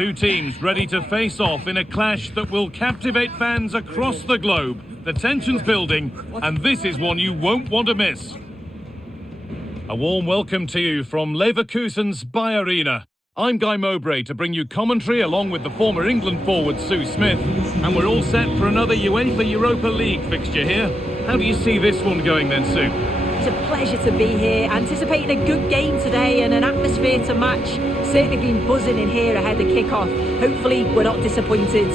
Two teams ready to face off in a clash that will captivate fans across the globe. The tension's building, and this is one you won't want to miss. A warm welcome to you from Leverkusen's Bay Arena. I'm Guy Mowbray to bring you commentary along with the former England forward Sue Smith, and we're all set for another UEFA Europa League fixture here. How do you see this one going then, Sue? It's a pleasure to be here, anticipating a good game today and an atmosphere to match. Certainly been buzzing in here ahead of kick-off. Hopefully we're not disappointed.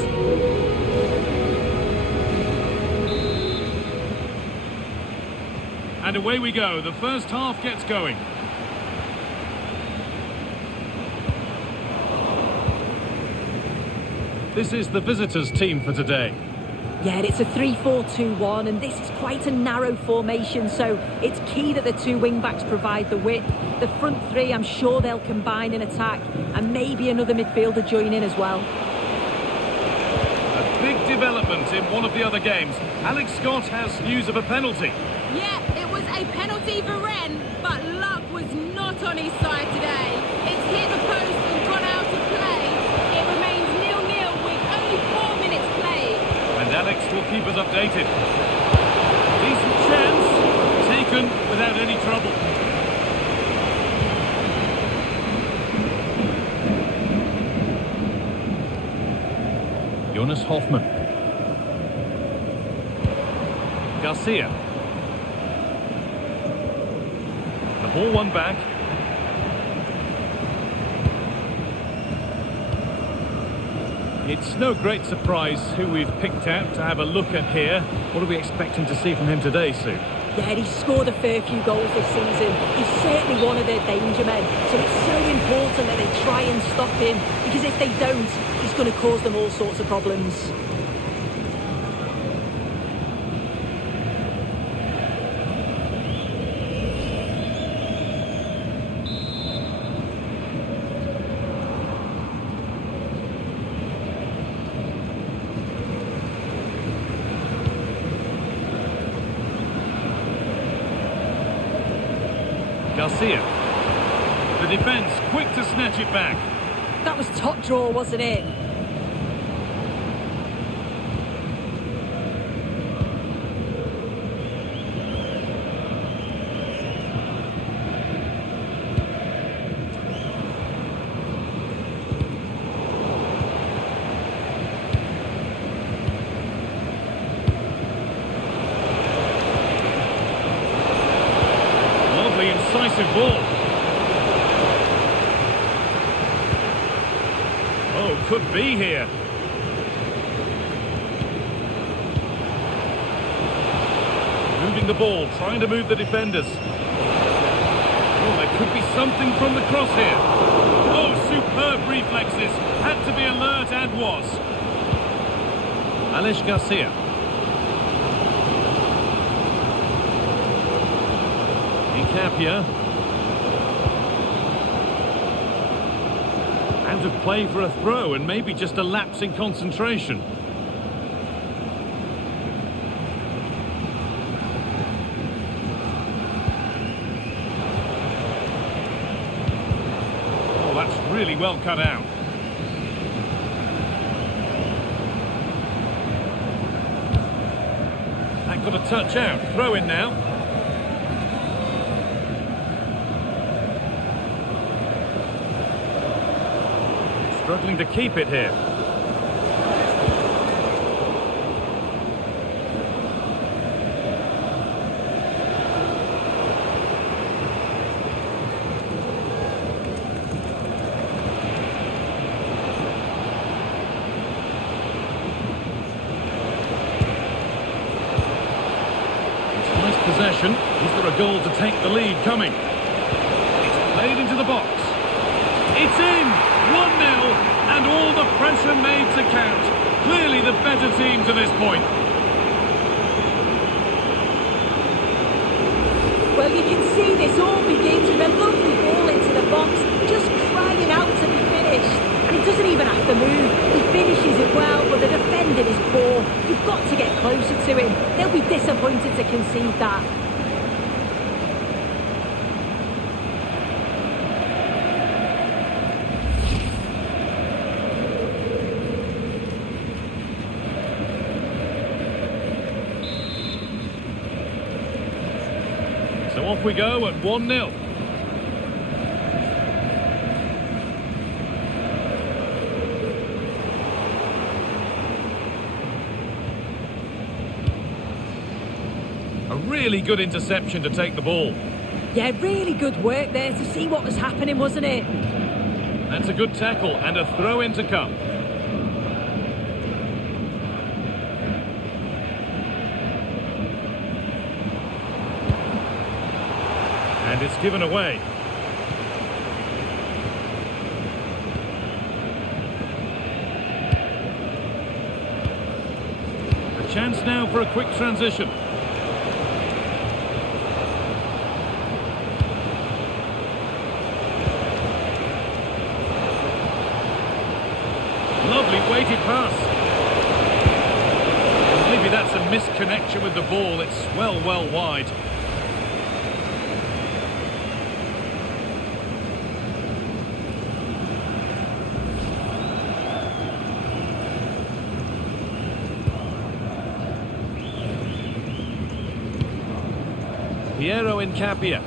And away we go, the first half gets going. This is the visitors' team for today. Yeah, it's a 3-4-2-1, and this is quite a narrow formation, so it's key that the two wing-backs provide the width. The front three, I'm sure they'll combine in attack, and maybe another midfielder join in as well. A big development in one of the other games. Alex Scott has news of a penalty. Yeah, it was a penalty for Rennes, but luck was not on his side today. It's hit the post and gone out of play. It remains 0-0 with only 4 minutes played. And Alex will keep us updated. Decent chance, taken without any trouble. Jonas Hoffmann. Garcia. The ball won back. It's no great surprise who we've picked out to have a look at here. What are we expecting to see from him today, Sue? Yeah, he's scored a fair few goals this season. He's certainly one of their danger men. So it's so important that they try and stop him, because if they don't, he's going to cause them all sorts of problems. Garcia. The defence quick to snatch it back. That was top draw, wasn't it? Incisive ball. Oh, could be here. Moving the ball, trying to move the defenders. Oh, there could be something from the cross here. Oh, superb reflexes. Had to be alert and was. Alex Garcia. Capia. Out of play for a throw, and maybe just a lapse in concentration. Oh, that's really well cut out. That got a touch out. Throw in now. Struggling to keep it here. It's nice possession. Is there a goal to take the lead coming? It's played into the box. It's in! 1-0, and all the pressure made to count. Clearly the better team to this point. Well, you can see this all begins with a lovely ball into the box, just crying out to be finished. And he doesn't even have to move. He finishes it well, but the defending is poor. You've got to get closer to him. They'll be disappointed to concede that. So off we go at 1-0. A really good interception to take the ball. Yeah, really good work there to see what was happening, wasn't it? That's a good tackle and a throw in to come. And it's given away. A chance now for a quick transition. Lovely weighted pass. Maybe that's a misconnection with the ball. It's well wide. Piero in Capia.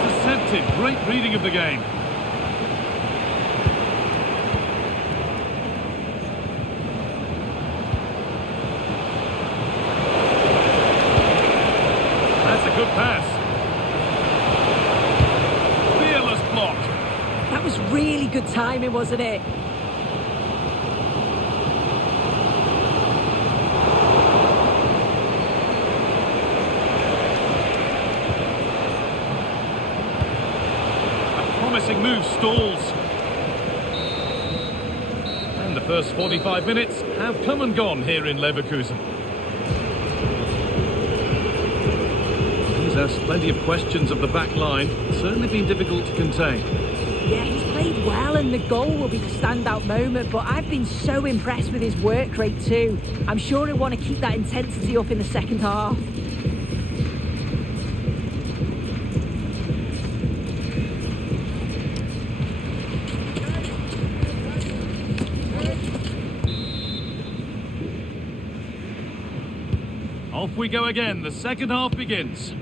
Intercepted. Great reading of the game. Good pass. Fearless block. That was really good timing, wasn't it? A promising move stalls. And the first 45 minutes have come and gone here in Leverkusen. There's plenty of questions of the back line. Certainly been difficult to contain. Yeah, he's played well and the goal will be the standout moment, but I've been so impressed with his work rate too. I'm sure he'll want to keep that intensity up in the second half. Off we go again. The second half begins.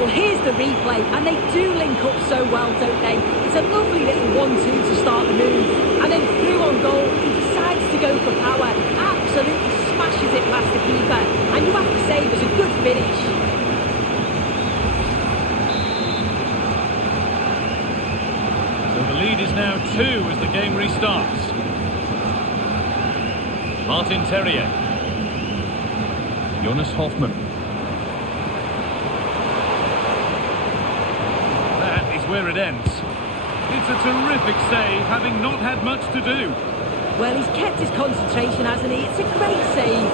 Well, here's the replay, and they do link up so well, don't they? It's a lovely little 1-2 to start the move. And then through on goal, he decides to go for power. Absolutely smashes it past the keeper. And you have to say it was a good finish. So the lead is now 2 as the game restarts. Martin Terrier. Jonas Hoffmann. Where it ends. It's a terrific save, having not had much to do. Well, he's kept his concentration, hasn't he? It's a great save.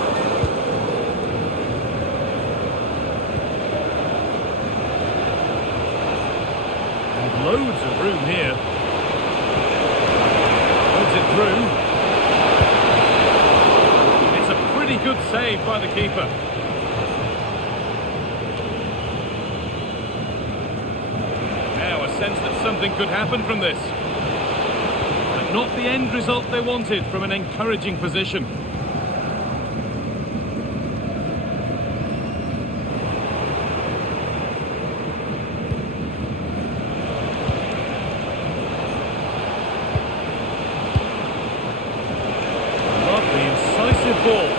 And loads of room here. Puts it through. It's a pretty good save by the keeper. Sense that something could happen from this, but not the end result they wanted from an encouraging position. Lovely incisive ball,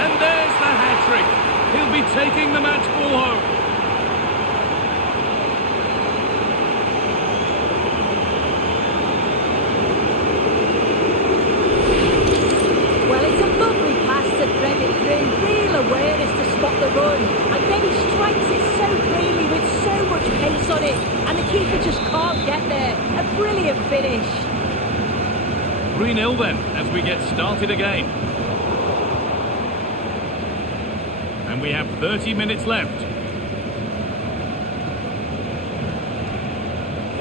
and there's the hat-trick. He'll be taking the match ball home. And then he strikes it so cleanly with so much pace on it, and the keeper just can't get there. A brilliant finish. 3-0 then, as we get started again. And we have 30 minutes left.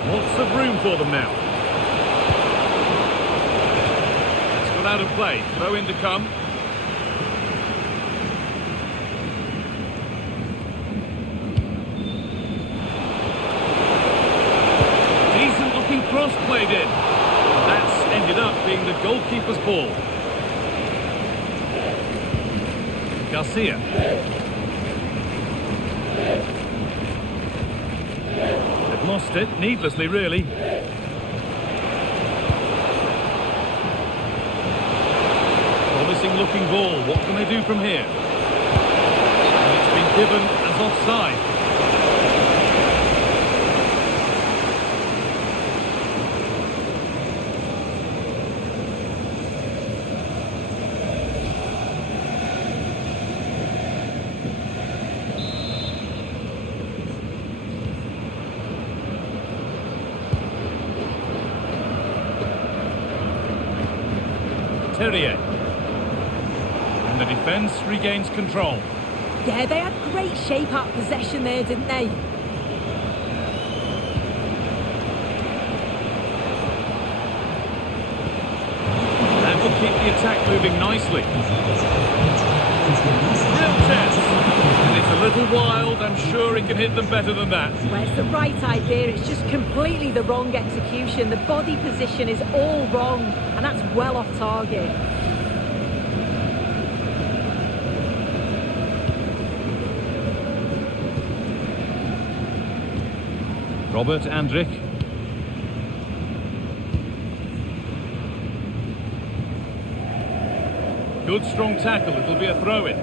Lots of room for them now. It's got out of play. Throw in to come. Cross played in. That's ended up being the goalkeeper's ball. Garcia. They've lost it, needlessly really. Promising looking ball, what can they do from here? And it's been given as offside. Terrier. And the defence regains control. Yeah, they had great shape out possession there, didn't they? That will keep the attack moving nicely. Real test. And it's a little wild. I'm sure he can hit them better than that. Well, it's the right idea. It's just completely the wrong execution. The body position is all wrong, and that's well off target. Robert Andrik. Good strong tackle, it'll be a throw-in.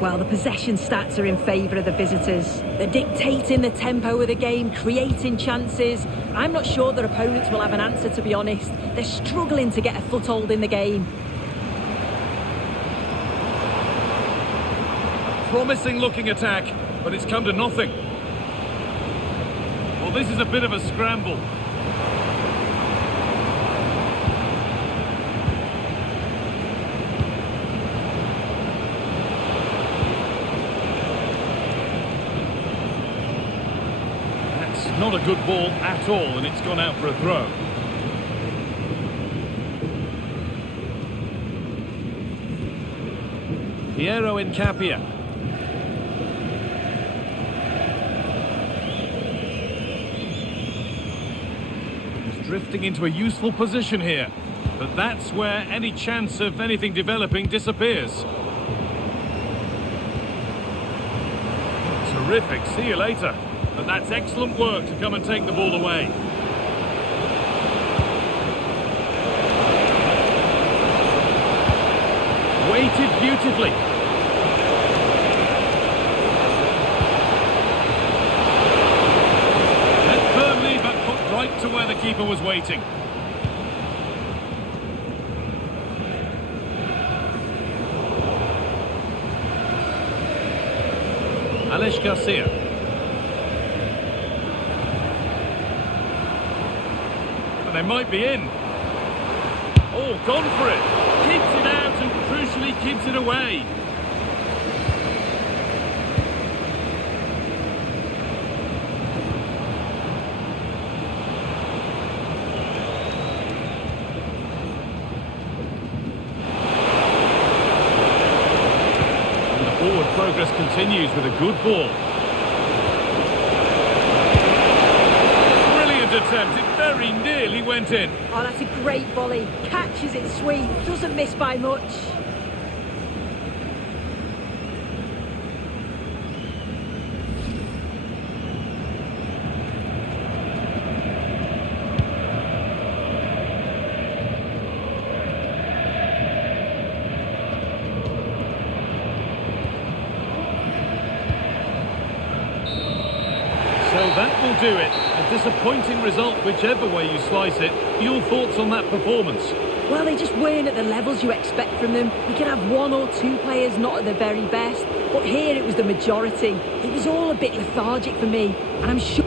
Well, the possession stats are in favour of the visitors. They're dictating the tempo of the game, creating chances. I'm not sure their opponents will have an answer, to be honest. They're struggling to get a foothold in the game. Promising looking attack, but it's come to nothing. Well, this is a bit of a scramble. That's not a good ball at all, and it's gone out for a throw. Piero Incapia. Drifting into a useful position here, but that's where any chance of anything developing disappears. Terrific, see you later. But that's excellent work to come and take the ball away. Weighted beautifully. Right to where the keeper was waiting. Alex Garcia. And they might be in. Oh, gone for it. Keeps it out and crucially keeps it away. Progress continues with a good ball. Brilliant attempt, it very nearly went in. Oh, that's a great volley. Catches it sweet, doesn't miss by much. So that will do it. A disappointing result, whichever way you slice it. Your thoughts on that performance? Well, they just weren't at the levels you expect from them. You can have one or two players not at their very best, but here it was the majority. It was all a bit lethargic for me, and I'm sure...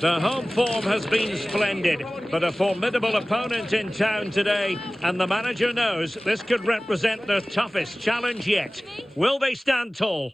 The home form has been splendid, but a formidable opponent in town today, and the manager knows this could represent the toughest challenge yet. Will they stand tall?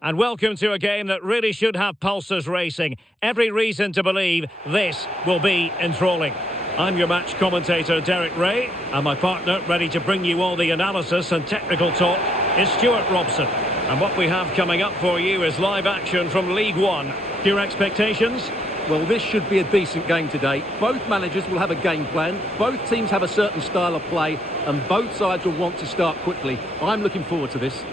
And welcome to a game that really should have pulses racing. Every reason to believe this will be enthralling. I'm your match commentator, Derek Ray, and my partner, ready to bring you all the analysis and technical talk, is Stuart Robson. And what we have coming up for you is live action from League One. Your expectations? Well, this should be a decent game today. Both managers will have a game plan, both teams have a certain style of play, and both sides will want to start quickly. I'm looking forward to this.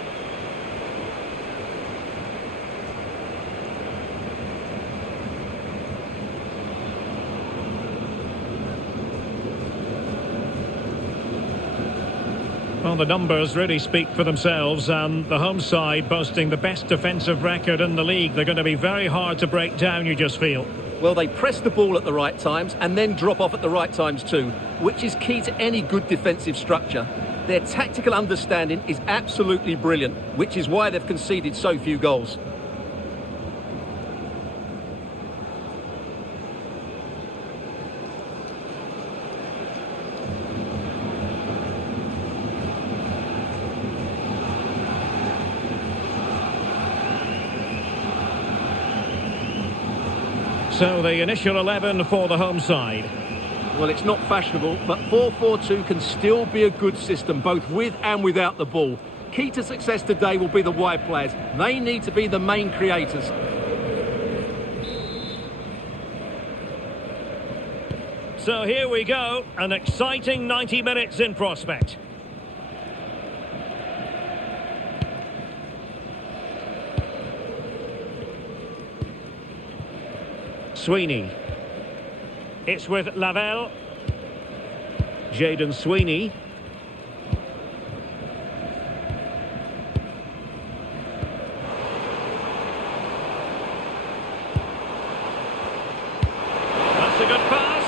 Well, the numbers really speak for themselves, and the home side boasting the best defensive record in the league. They're going to be very hard to break down, you just feel. Well, they press the ball at the right times and then drop off at the right times too, which is key to any good defensive structure. Their tactical understanding is absolutely brilliant, which is why they've conceded so few goals. So the initial 11 for the home side. Well, it's not fashionable, but 4-4-2 can still be a good system, both with and without the ball. Key to success today will be the wide players. They need to be the main creators. So here we go, an exciting 90 minutes in prospect. Sweeney. It's with Lavelle. Jayden Sweeney. That's a good pass.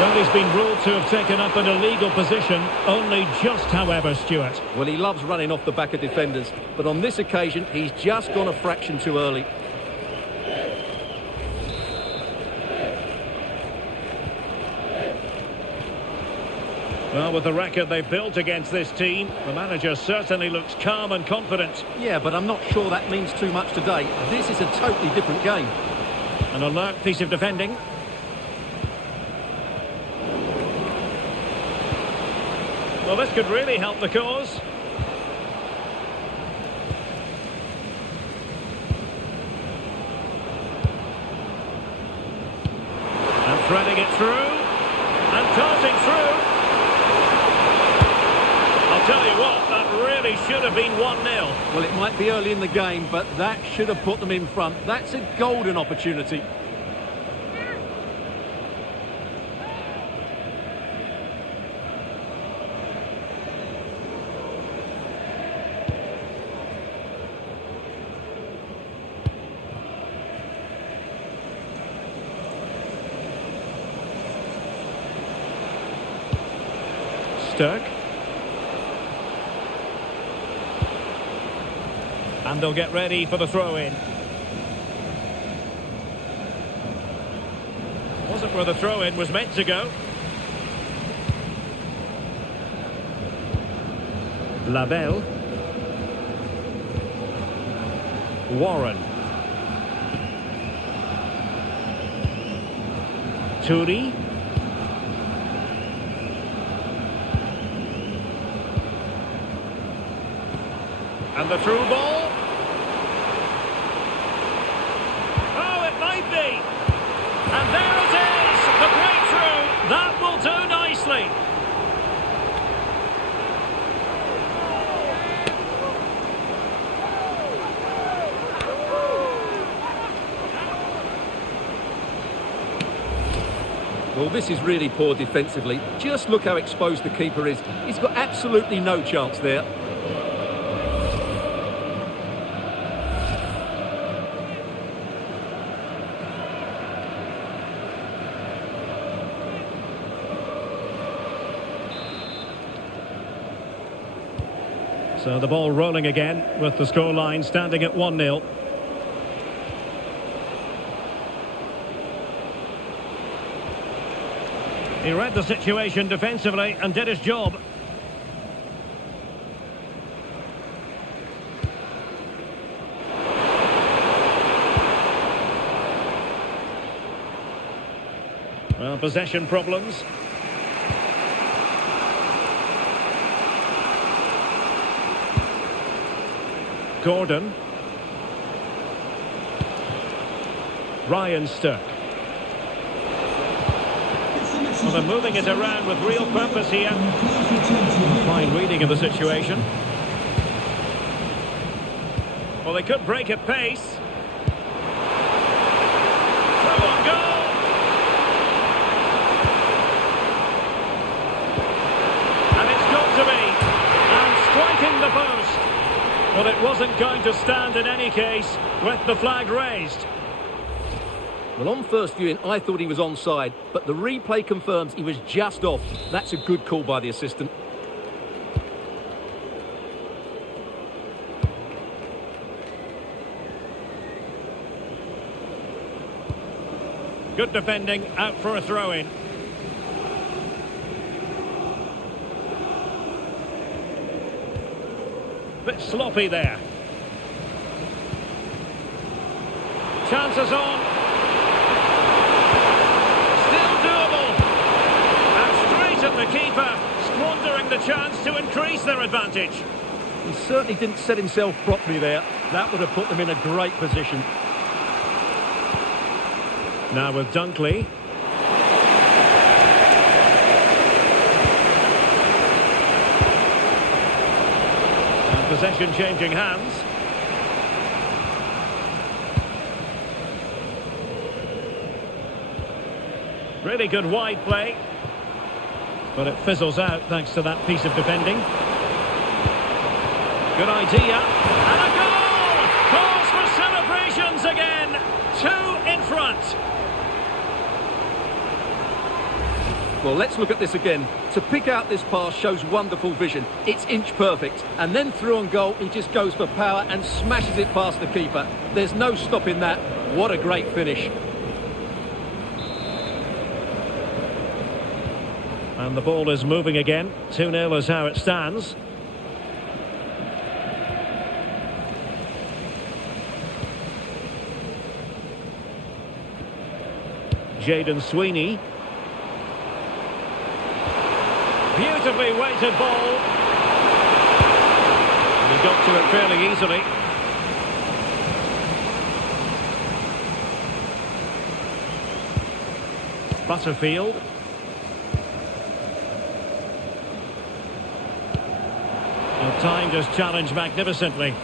Well, he's been ruled to have taken up an illegal position, only just, however, Stuart. Well, he loves running off the back of defenders, but on this occasion, he's just gone a fraction too early. Well, with the record they've built against this team, the manager certainly looks calm and confident. Yeah, but I'm not sure that means too much today. This is a totally different game. An alert piece of defending. Well, this could really help the cause. And threading it through. And darting through. I'll tell you what, that really should have been 1-0. Well, it might be early in the game, but that should have put them in front. That's a golden opportunity. Sturck. And they'll get ready for the throw-in. Wasn't where the throw-in was meant to go. Lavelle. Warren. Turi. And the through ball. Oh, it might be. And there it is. The breakthrough. That will do nicely. Well, this is really poor defensively. Just look how exposed the keeper is. He's got absolutely no chance there. So the ball rolling again with the scoreline standing at 1-0. He read the situation defensively and did his job. Well, possession problems. Gordon. Ryan Stirk. Well, they're moving it around with real purpose here. Fine reading of the situation. Well, they could break at pace. Through on goal. And it's got to be. And striking the post. Well, it wasn't going to stand in any case with the flag raised. Well, on first viewing, I thought he was onside, but the replay confirms he was just off. That's a good call by the assistant. Good defending, out for a throw-in. Bit sloppy there. Chances on. The keeper squandering the chance to increase their advantage. He certainly didn't set himself properly there. That would have put them in a great position. Now with Dunkley. And possession changing hands. Really good wide play. But it fizzles out thanks to that piece of defending. Good idea. And a goal! Calls for celebrations again. 2 in front. Well, let's look at this again. To pick out this pass shows wonderful vision. It's inch perfect. And then through on goal, he just goes for power and smashes it past the keeper. There's no stopping that. What a great finish. And the ball is moving again. 2-0 is how it stands. Jayden Sweeney. Beautifully weighted ball. And he got to it fairly easily. Butterfield. Well, timed his challenge magnificently.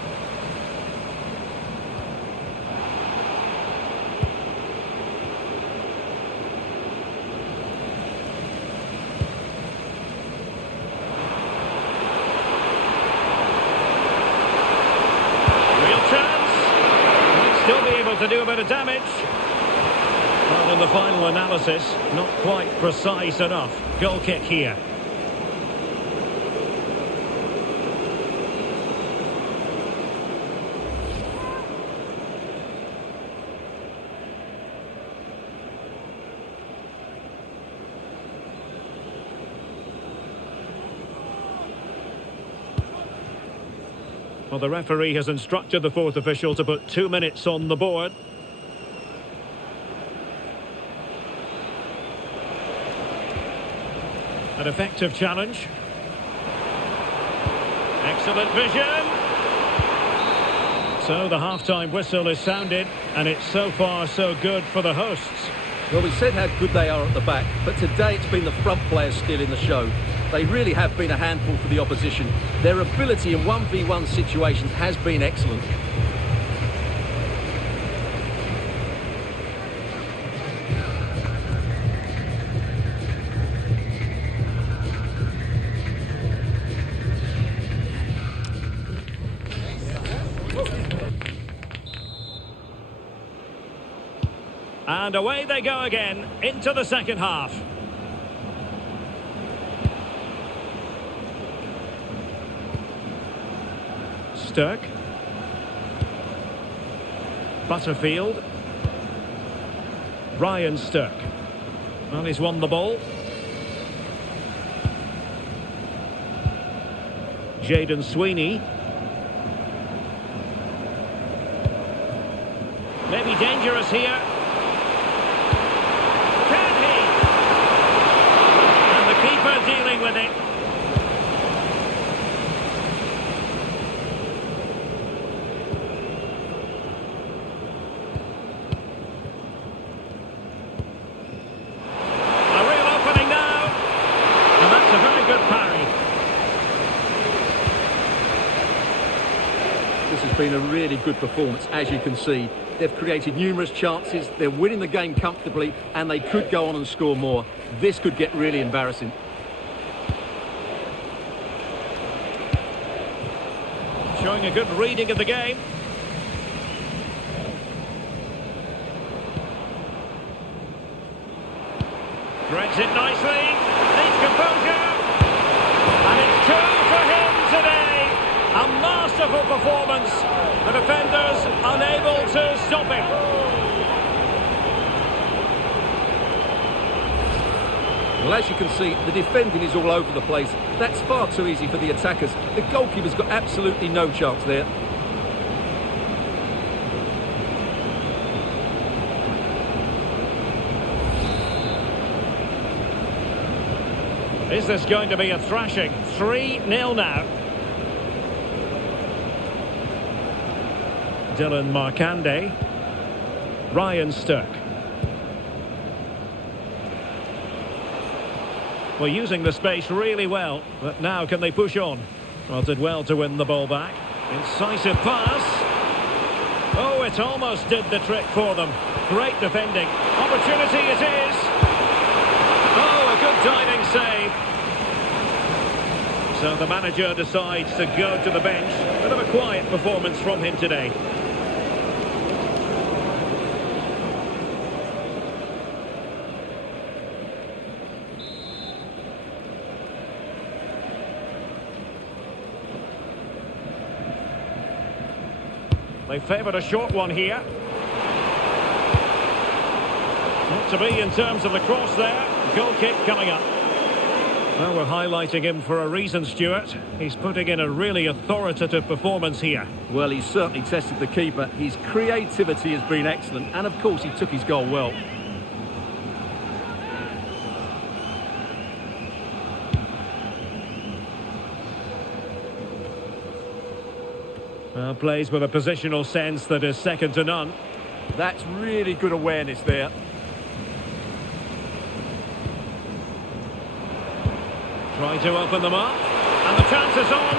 Real chance. Might still be able to do a bit of damage. Well, in the final analysis, not quite precise enough. Goal kick here. Well, the referee has instructed the fourth official to put 2 minutes on the board. An effective challenge. Excellent vision. So the half-time whistle is sounded, and it's so far so good for the hosts. Well, we said how good they are at the back, but today it's been the front players stealing the show. They really have been a handful for the opposition. Their ability in 1v1 situations has been excellent. And away they go again into the second half. Stirk. Butterfield. Ryan Stirk. Well, he's won the ball. Jayden Sweeney. Maybe dangerous here. Can he? And the keeper dealing with it. A real opening now. And that's a very good parry. This has been a really good performance, as you can see. They've created numerous chances, they're winning the game comfortably, and they could go on and score more. This could get really embarrassing. Showing a good reading of the game. Threads it nicely. Needs composure. And it's two for him today. A masterful performance. The defenders unable to stop him. Well, as you can see, the defending is all over the place. That's far too easy for the attackers. The goalkeeper's got absolutely no chance there. Is this going to be a thrashing? 3-0 now. Dylan Markande. Ryan Stirk. Well, using the space really well, but now can they push on? Well, did well to win the ball back. Incisive pass. Oh, it almost did the trick for them. Great defending. Opportunity it is. Oh, a good diving save. So the manager decides to go to the bench. Bit of a quiet performance from him today. They favoured a short one here. Not to be in terms of the cross there. Goal kick coming up. Well, we're highlighting him for a reason, Stuart. He's putting in a really authoritative performance here. Well, he's certainly tested the keeper. His creativity has been excellent. And, of course, he took his goal well. Well, plays with a positional sense that is second to none. That's really good awareness there. Trying to open them up. And the chance is on.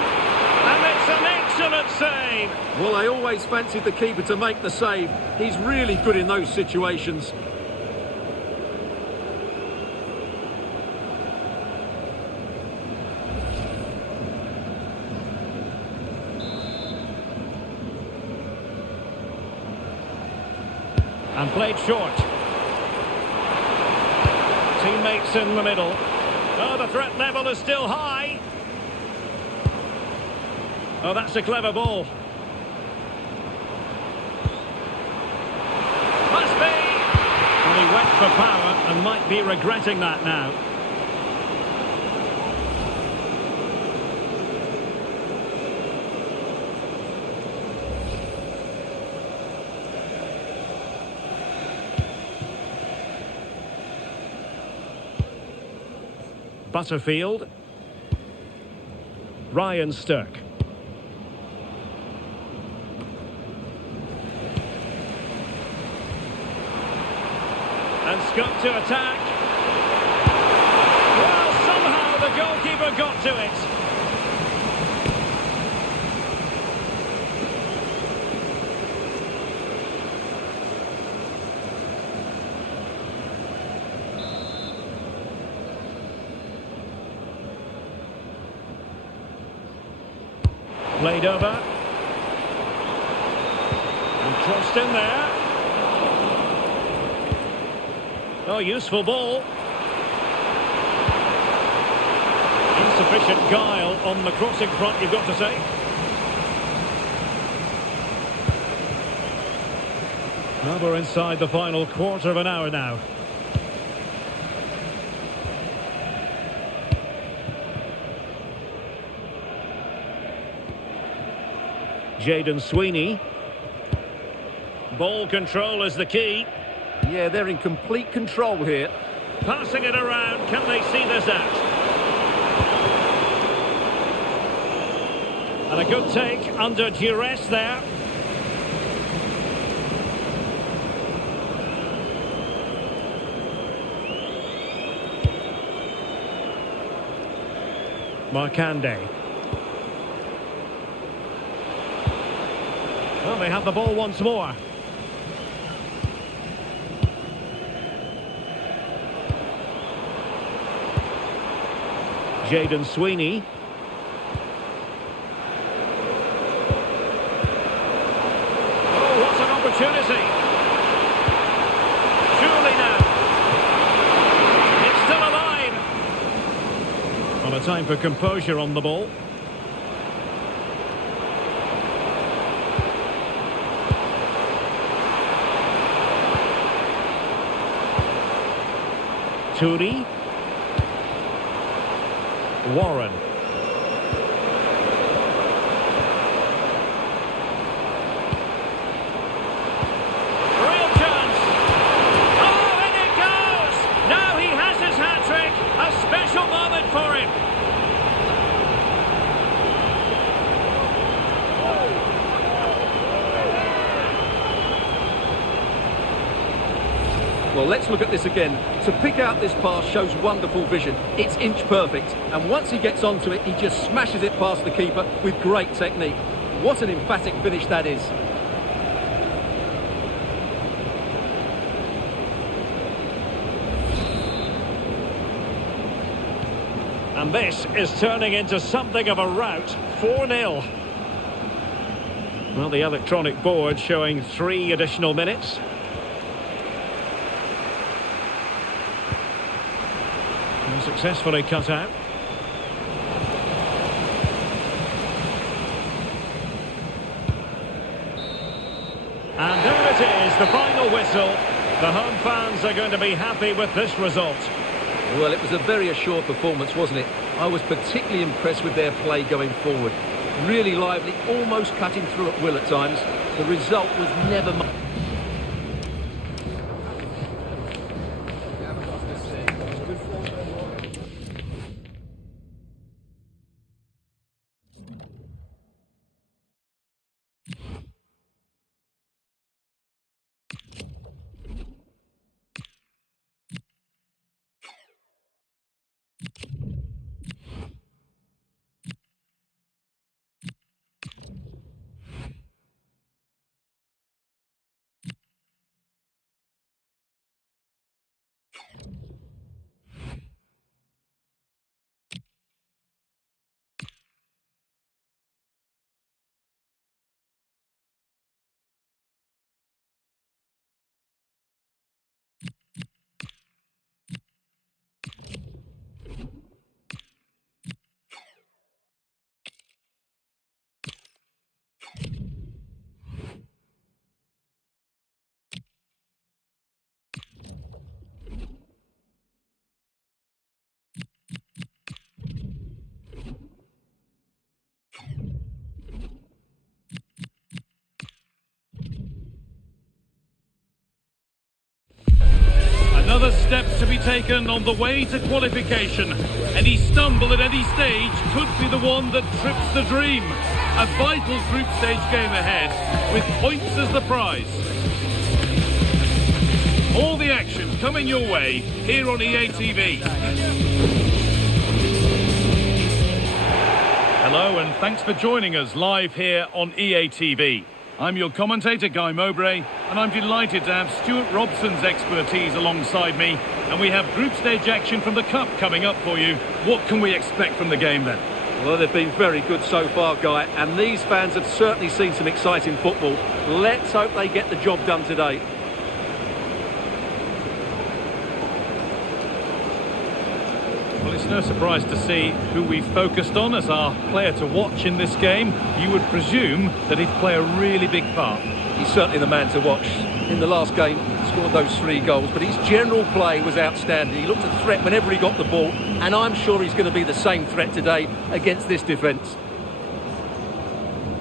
And it's an excellent save. Well, I always fancied the keeper to make the save. He's really good in those situations. And played short. Teammates in the middle. Oh, the threat level is still high. Oh, that's a clever ball. Must be. Well, he went for power and might be regretting that now. Butterfield. Ryan Stirk. And scope to attack. Well, somehow the goalkeeper got to it. Played over. And crossed in there. Oh, useful ball. Insufficient guile on the crossing front, you've got to say. Well, we're inside the final quarter of an hour now. Jayden Sweeney. Ball control is the key. Yeah, they're in complete control here. Passing it around, can they see this out? And a good take under duress there. Markande. Well, they have the ball once more. Jayden Sweeney. Oh, what an opportunity. Surely now. It's still alive. Well, a time for composure on the ball. Turi. Warren. Real chance. Oh, and it goes! Now he has his hat-trick. A special moment for him. Well, let's look at this again. To pick out this pass shows wonderful vision. It's inch perfect. And once he gets onto it, he just smashes it past the keeper with great technique. What an emphatic finish that is. And this is turning into something of a rout. 4-0. Well, the electronic board showing 3 additional minutes. Successfully cut out. And there it is, the final whistle. The home fans are going to be happy with this result. Well, it was a very assured performance, wasn't it? I was particularly impressed with their play going forward. Really lively, almost cutting through at will at times. The result was never much. Another steps to be taken on the way to qualification. Any stumble at any stage could be the one that trips the dream. A vital group stage game ahead, with points as the prize. All the action coming your way here on EA TV. Hello and thanks for joining us live here on EA TV. I'm your commentator, Guy Mowbray, and I'm delighted to have Stuart Robson's expertise alongside me. And we have group stage action from the Cup coming up for you. What can we expect from the game then? Well, they've been very good so far, Guy, and these fans have certainly seen some exciting football. Let's hope they get the job done today. Well, it's no surprise to see who we focused on as our player to watch in this game. You would presume that he'd play a really big part. He's certainly the man to watch. In the last game, scored those 3 goals, but his general play was outstanding. He looked a threat whenever he got the ball, and I'm sure he's going to be the same threat today against this defence.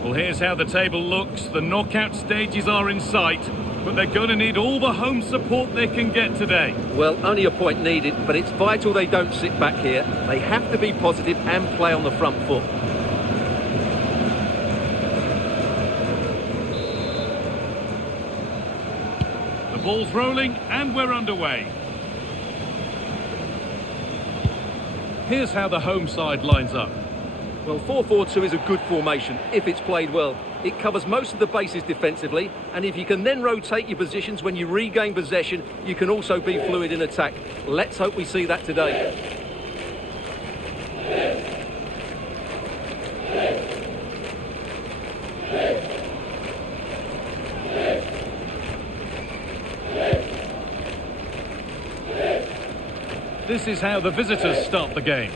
Well, here's how the table looks. The knockout stages are in sight, but they're going to need all the home support they can get today. Well, only a point needed, but it's vital they don't sit back here. They have to be positive and play on the front foot. The ball's rolling and we're underway. Here's how the home side lines up. Well, 4-4-2 is a good formation if it's played well. It covers most of the bases defensively, and if you can then rotate your positions when you regain possession, you can also be fluid in attack. Let's hope we see that today. This is how the visitors start the game.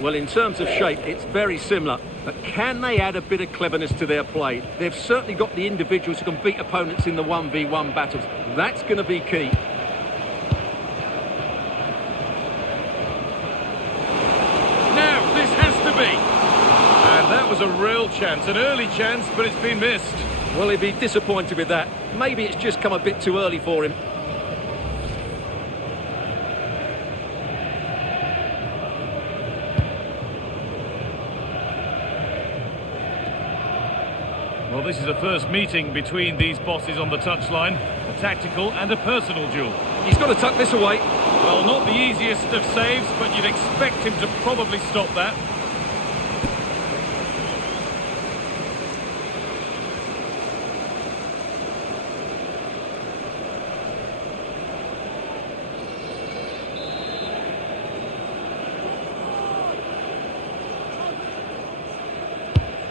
Well, in terms of shape, it's very similar. But can they add a bit of cleverness to their play? They've certainly got the individuals who can beat opponents in the 1v1 battles. That's going to be key. Now, this has to be. And that was a real chance, an early chance, but it's been missed. Well, he'd be disappointed with that. Maybe it's just come a bit too early for him. Well, this is a first meeting between these bosses on the touchline, a tactical and a personal duel. He's got to tuck this away. Well, not the easiest of saves, but you'd expect him to probably stop that.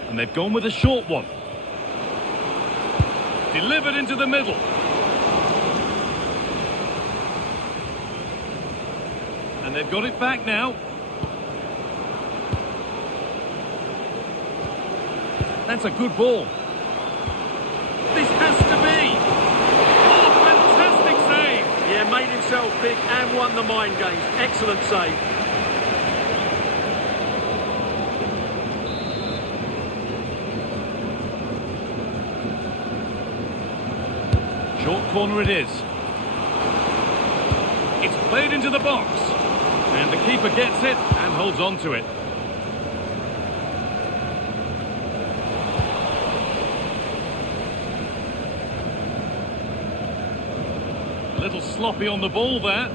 And they've gone with a short one. Delivered into the middle. And they've got it back now. That's a good ball. This has to be. Oh, fantastic save. Yeah, made himself big and won the mind games. Excellent save. Short corner it is. It's played into the box. And the keeper gets it and holds on to it. A little sloppy on the ball there.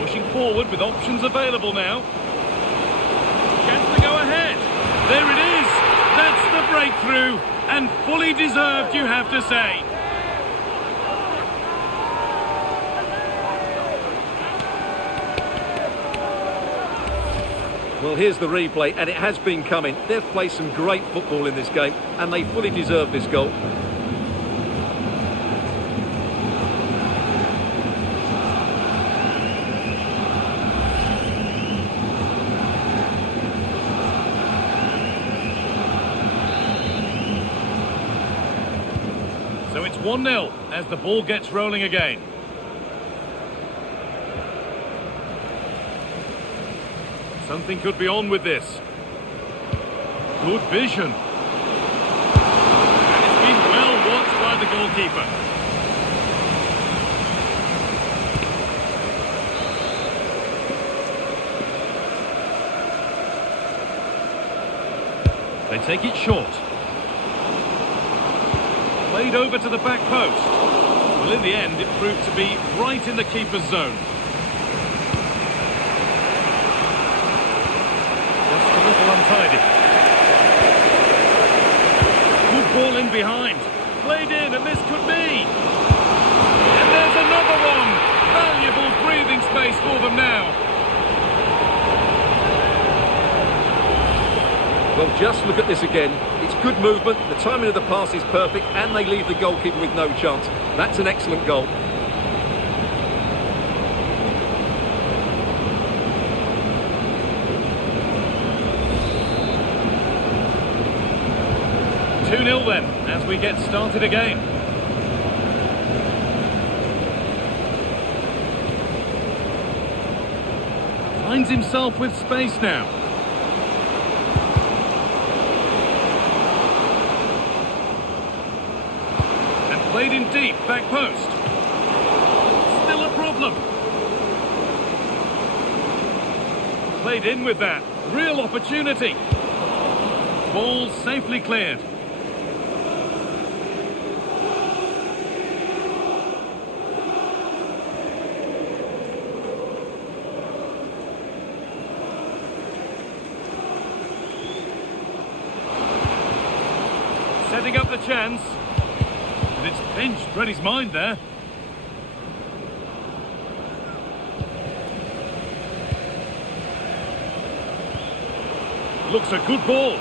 Pushing forward with options available now. Chance to go ahead. There it is. That's the breakthrough. And fully deserved, you have to say. Well, here's the replay, and it has been coming. They've played some great football in this game, and they fully deserve this goal. So it's 1-0 as the ball gets rolling again. Something could be on with this. Good vision. And it's been well watched by the goalkeeper. They take it short. Played over to the back post. Well, in the end, it proved to be right in the keeper's zone. Just a little untidy. Good ball in behind. Played in, and this could be. And there's another one. Valuable breathing space for them now. Well, just look at this again. It's good movement, the timing of the pass is perfect, and they leave the goalkeeper with no chance. That's an excellent goal. Two-0 then, as we get started again. Finds himself with space now. And played in deep, back post. Still a problem. Played in with that. Real opportunity. Ball safely cleared. Setting up the chance. And it's pinched. Read his mind there. Looks a good ball.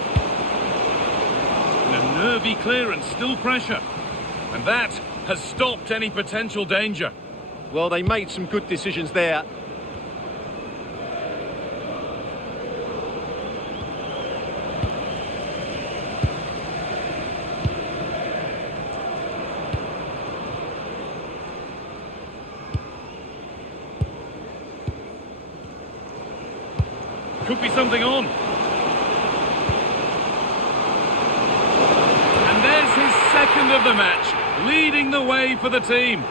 And a nervy clearance, still pressure. And that has stopped any potential danger. Well, they made some good decisions there. Could be something on. And there's his second of the match, leading the way for the team.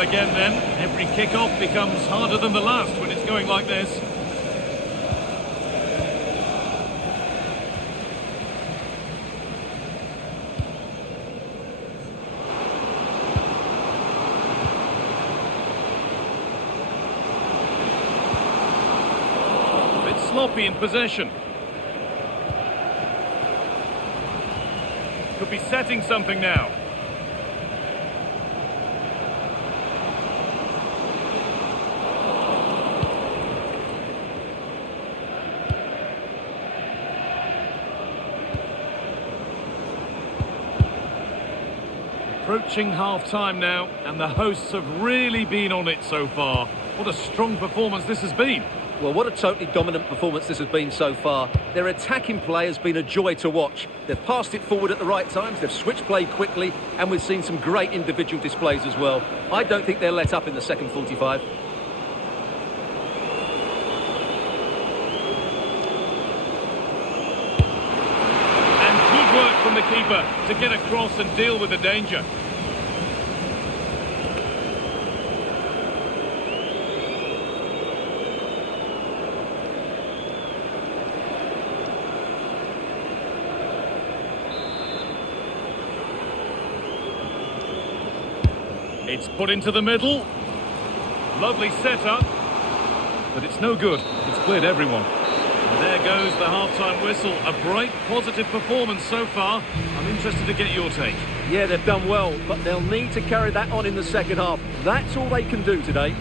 Again then, every kick-off becomes harder than the last when it's going like this. A bit sloppy in possession. Could be setting something now. Approaching half-time now, and the hosts have really been on it so far. What a strong performance this has been. Well, what a totally dominant performance this has been so far. Their attacking play has been a joy to watch. They've passed it forward at the right times, they've switched play quickly, and we've seen some great individual displays as well. I don't think they'll let up in the second 45. From the keeper to get across and deal with the danger. It's put into the middle. Lovely setup, but it's no good. It's cleared everyone. And there goes the half-time whistle. A bright, positive performance so far. I'm interested to get your take. Yeah, they've done well, but they'll need to carry that on in the second half. That's all they can do today.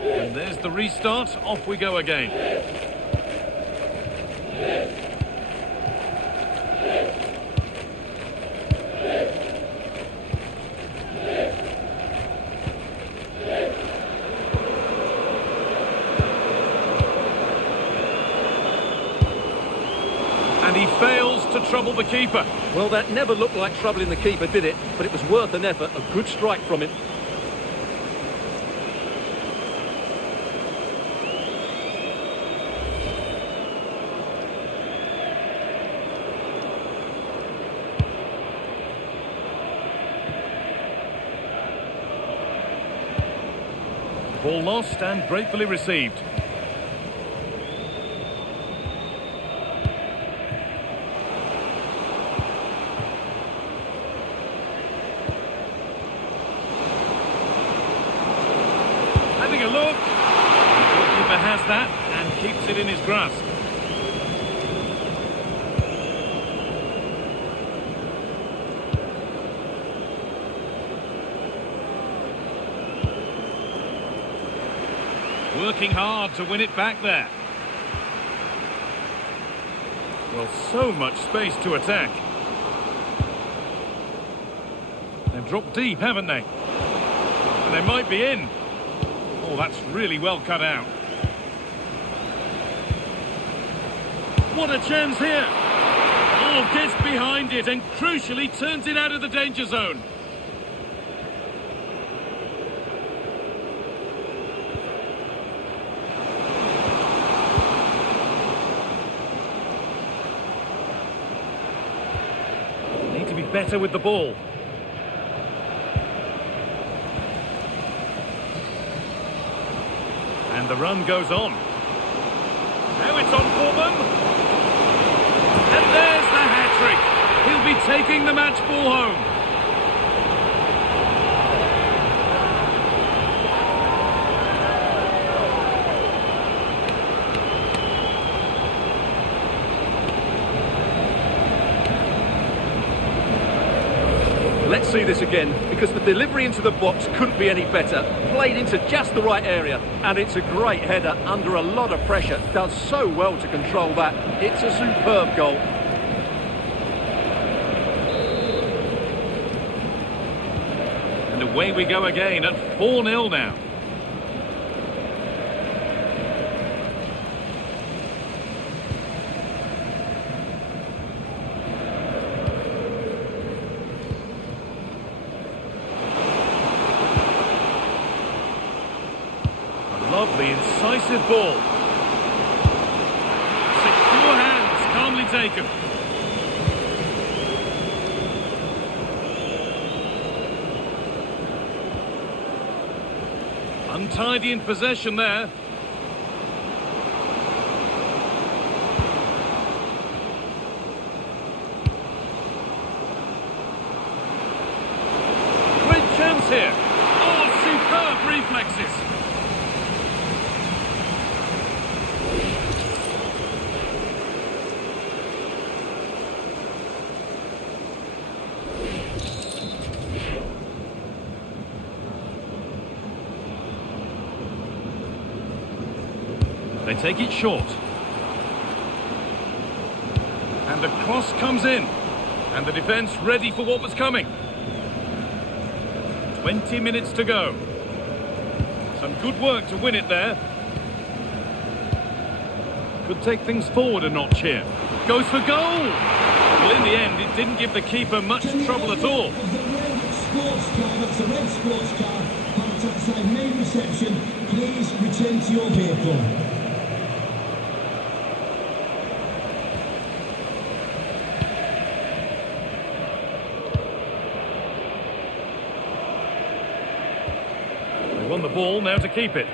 And there's the restart. Off we go again. And he fails to trouble the keeper. Well, that never looked like troubling the keeper, did it? But it was worth an effort, a good strike from him. Ball lost and gratefully received. Having a look. The goalkeeper has that and keeps it in his grasp. Working hard to win it back there. Well, so much space to attack. They've dropped deep, haven't they? And they might be in. Oh, that's really well cut out. What a chance here! Oh, gets behind it and crucially turns it out of the danger zone. Better with the ball. And the run goes on. Now it's on for them. And there's the hat-trick. He'll be taking the match ball home. Let's see this again, because the delivery into the box couldn't be any better. Played into just the right area, and it's a great header under a lot of pressure. Does so well to control that. It's a superb goal. And away we go again at 4-0 now. Lovely, incisive ball. Secure hands, calmly taken. Untidy in possession there. Great chance here. Oh, superb reflexes. They take it short. And the cross comes in. And the defence ready for what was coming. 20 minutes to go. Some good work to win it there. Could take things forward a notch here. Goes for goal! Well, in the end, it didn't give the keeper much trouble at all. That's a red sports car parked outside main reception. Please return to your vehicle. Won the ball, now to keep it.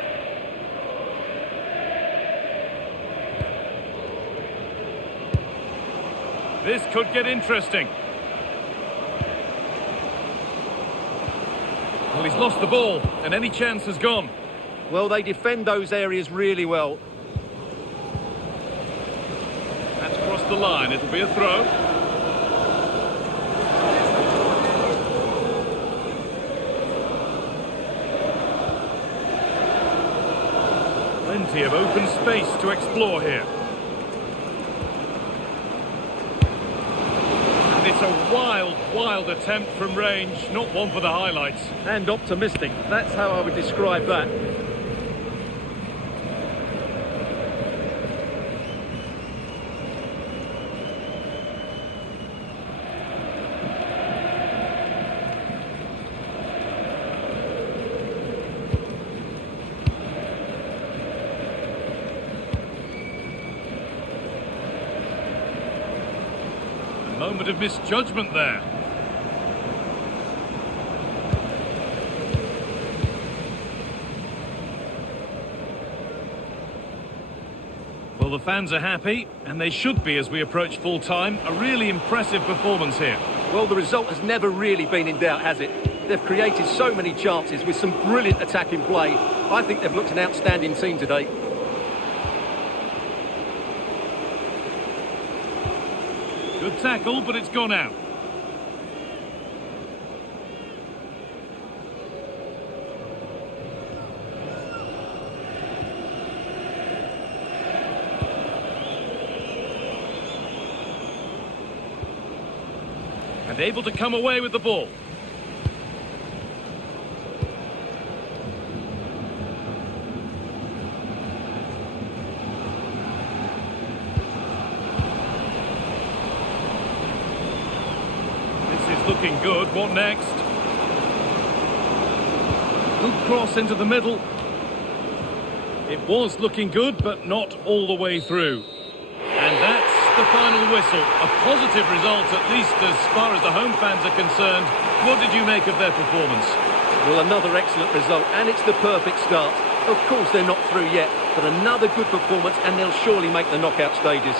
This could get interesting. Well, he's lost the ball, and any chance has gone. Well, they defend those areas really well. That's crossed the line, it'll be a throw. Plenty of open space to explore here. And it's a wild, wild attempt from range, not one for the highlights. And optimistic, that's how I would describe that. Moment of misjudgment there. Well, the fans are happy, and they should be as we approach full time. A really impressive performance here. Well, the result has never really been in doubt, has it? They've created so many chances with some brilliant attacking play. I think they've looked an outstanding team today. Good tackle, but it's gone out. And able to come away with the ball. This is looking good. What next? Good cross into the middle. It was looking good, but not all the way through. And that's the final whistle. A positive result, at least as far as the home fans are concerned. What did you make of their performance? Well, another excellent result, and it's the perfect start. Of course, they're not through yet, but another good performance, and they'll surely make the knockout stages.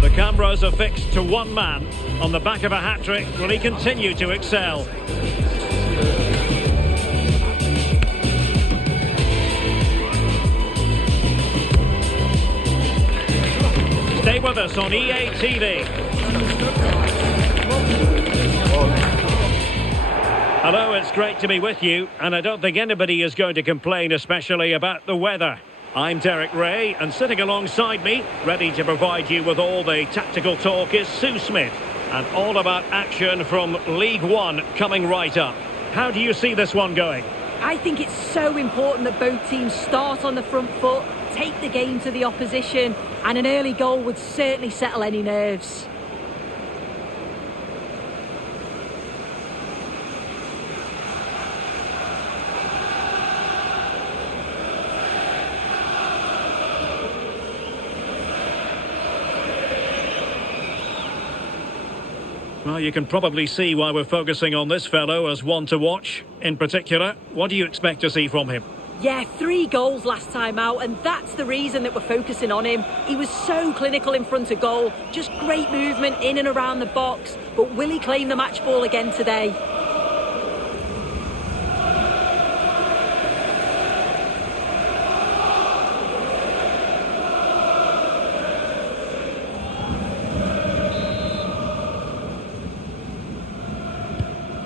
The cameras are fixed to one man. On the back of a hat-trick, will he continue to excel? Stay with us on EA TV. Hello, it's great to be with you, and I don't think anybody is going to complain, especially about the weather. I'm Derek Ray, and sitting alongside me, ready to provide you with all the tactical talk, is Sue Smith. And all about action from League One coming right up. How do you see this one going? I think it's so important that both teams start on the front foot, take the game to the opposition, and an early goal would certainly settle any nerves. Well, you can probably see why we're focusing on this fellow as one to watch. In particular, what do you expect to see from him? Yeah, 3 goals last time out, and that's the reason that we're focusing on him. He was so clinical in front of goal, just great movement in and around the box. But will he claim the match ball again today?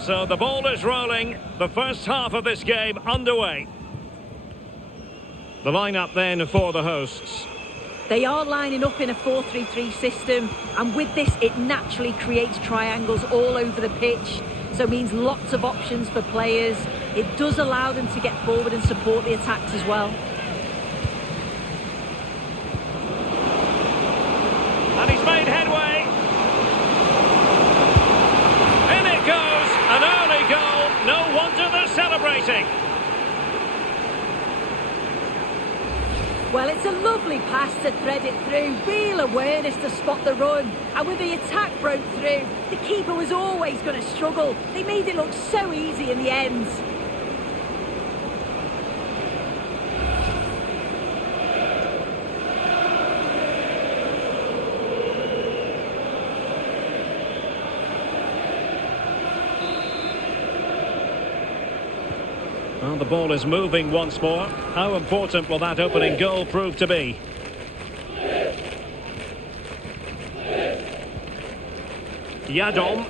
So the ball is rolling. The first half of this game underway. The lineup then for the hosts. They are lining up in a 4-3-3 system, and with this it naturally creates triangles all over the pitch, so it means lots of options for players. It does allow them to get forward and support the attacks as well. And he's made headway. In it goes, an early goal. No wonder they're celebrating. Well, it's a lovely pass to thread it through, real awareness to spot the run. And when the attack broke through, the keeper was always going to struggle. They made it look so easy in the end. Well, the ball is moving once more. How important will that opening goal prove to be? Yadom.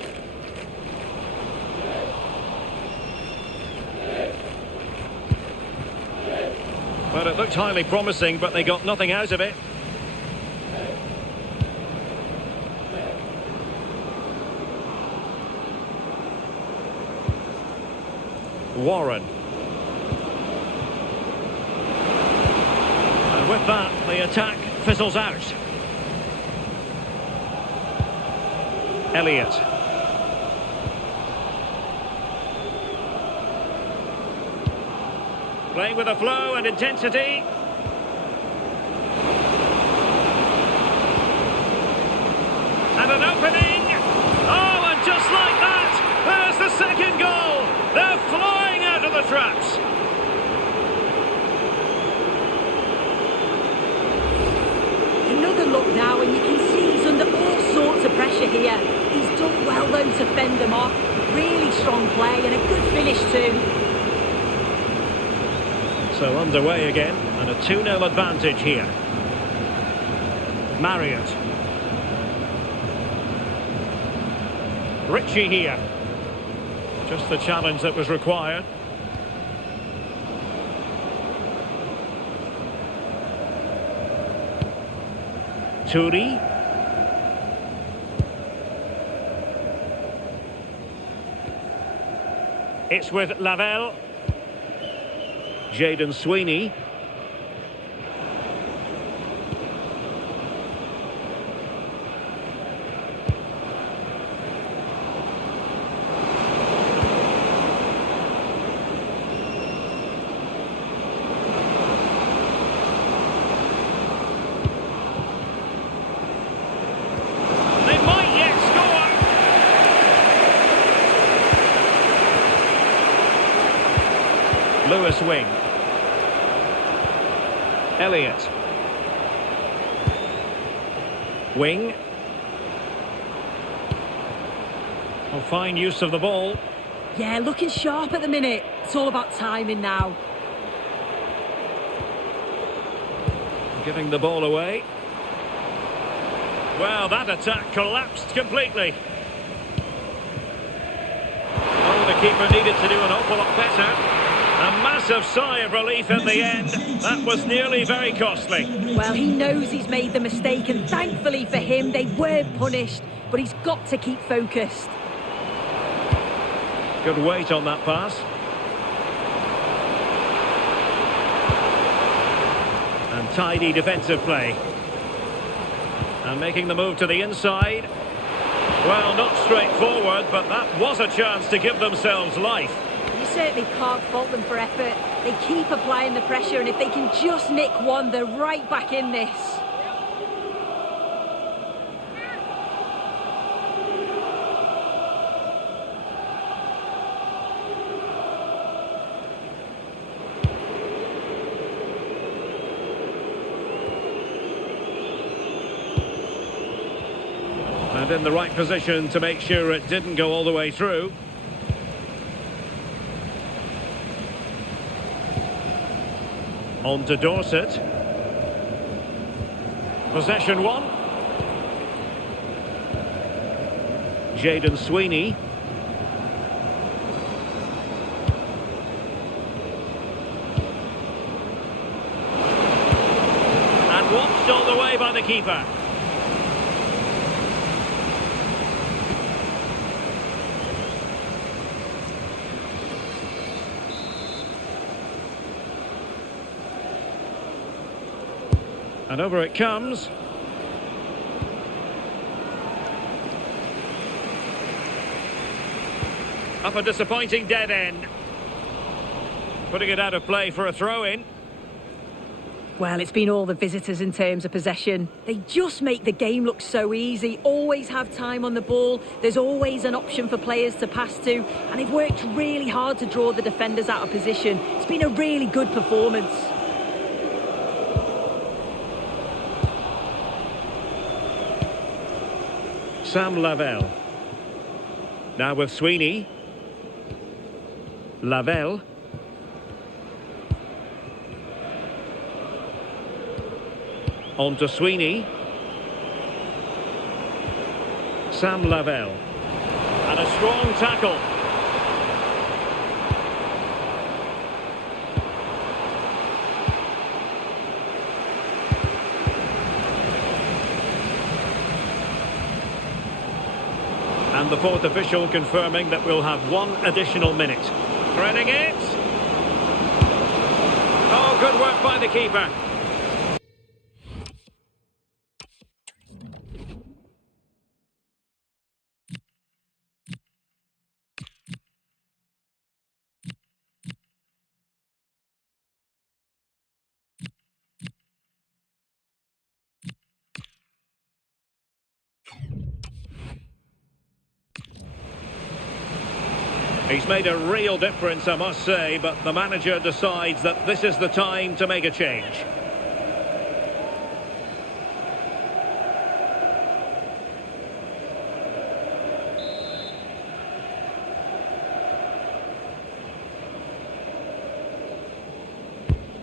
Well, it looked highly promising, but they got nothing out of it. Warren. And with that, the attack fizzles out. Elliott. Playing with a flow and intensity. And an opening. Oh, and just like that, there's the second goal. They're flying out of the traps. Another look now, and you can see he's under all sorts of pressure here. He's done well, though, to fend them off. Really strong play and a good finish, too. So underway again, and a 2-0 advantage here. Marriott. Ritchie here. Just the challenge that was required. Turi. It's with Lavelle. Jaden Sweeney. They might yet score. Lewis Wing. Elliott. Wing. Oh, fine use of the ball. Yeah, looking sharp at the minute. It's all about timing now. Giving the ball away. Well, that attack collapsed completely. Oh, the keeper needed to do an awful lot better. A massive sigh of relief in the end. That was nearly very costly. Well, he knows he's made the mistake, and thankfully for him, they weren't punished. But he's got to keep focused. Good weight on that pass. And tidy defensive play. And making the move to the inside. Well, not straightforward, but that was a chance to give themselves life. You certainly can't fault them for effort. They keep applying the pressure, and if they can just nick one, they're right back in this. Within the right position to make sure it didn't go all the way through. On to Dorset. Possession one. Jayden Sweeney. And watched all the way by the keeper. And over it comes. Up a disappointing dead end. Putting it out of play for a throw-in. Well, it's been all the visitors in terms of possession. They just make the game look so easy, always have time on the ball. There's always an option for players to pass to, and they've worked really hard to draw the defenders out of position. It's been a really good performance. Sam Lavelle. Now with Sweeney. Lavelle. On to Sweeney. Sam Lavelle. And a strong tackle. And the fourth official confirming that we'll have one additional minute. Threading it. Oh, good work by the keeper. He's made a real difference, I must say, but the manager decides that this is the time to make a change.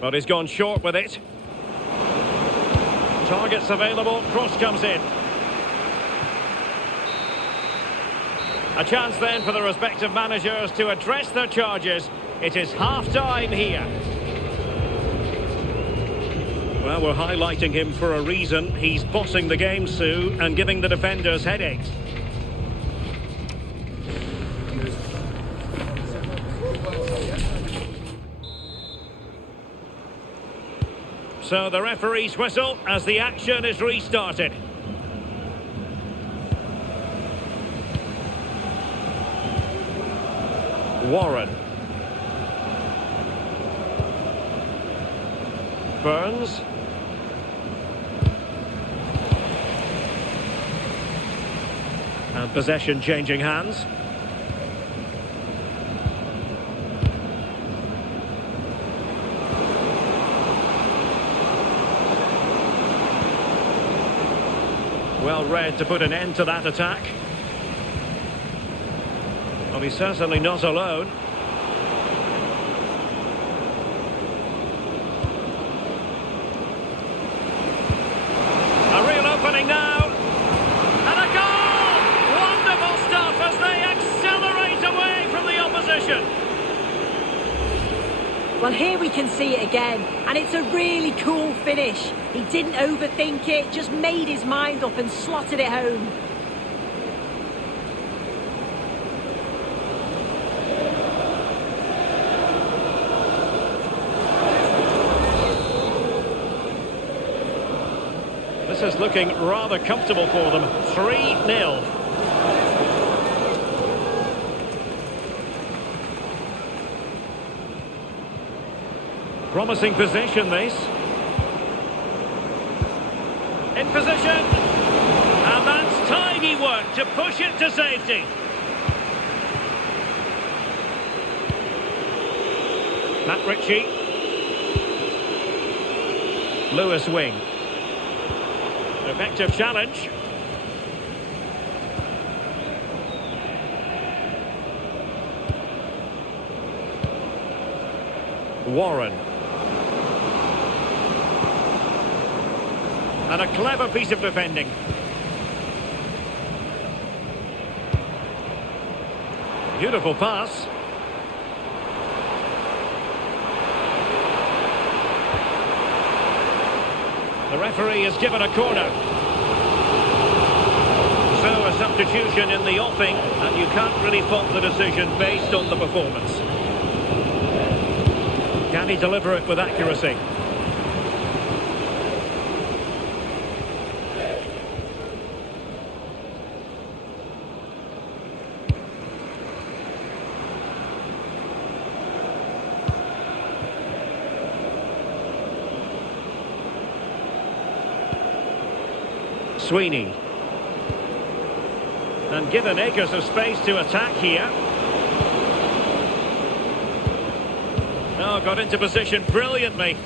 But he's gone short with it. Targets available, cross comes in. A chance then for the respective managers to address their charges. It is half-time here. Well, we're highlighting him for a reason. He's bossing the game, Sue, and giving the defenders headaches. So the referee's whistle as the action is restarted. Warren. Burns. And possession changing hands. Well read to put an end to that attack. Well, he's certainly not alone. A real opening now. And a goal! Wonderful stuff as they accelerate away from the opposition. Well, here we can see it again, and it's a really cool finish. He didn't overthink it, just made his mind up and slotted it home. This is looking rather comfortable for them. 3-0. Promising position, this. In position. And that's tidy work to push it to safety. Matt Ritchie. Lewis Wing. Effective challenge. Warren. And a clever piece of defending. Beautiful pass. The referee has given a corner. So a substitution in the offing, and you can't really fault the decision based on the performance. Can he deliver it with accuracy? Sweeney. And given acres of space to attack here. Oh, got into position brilliantly.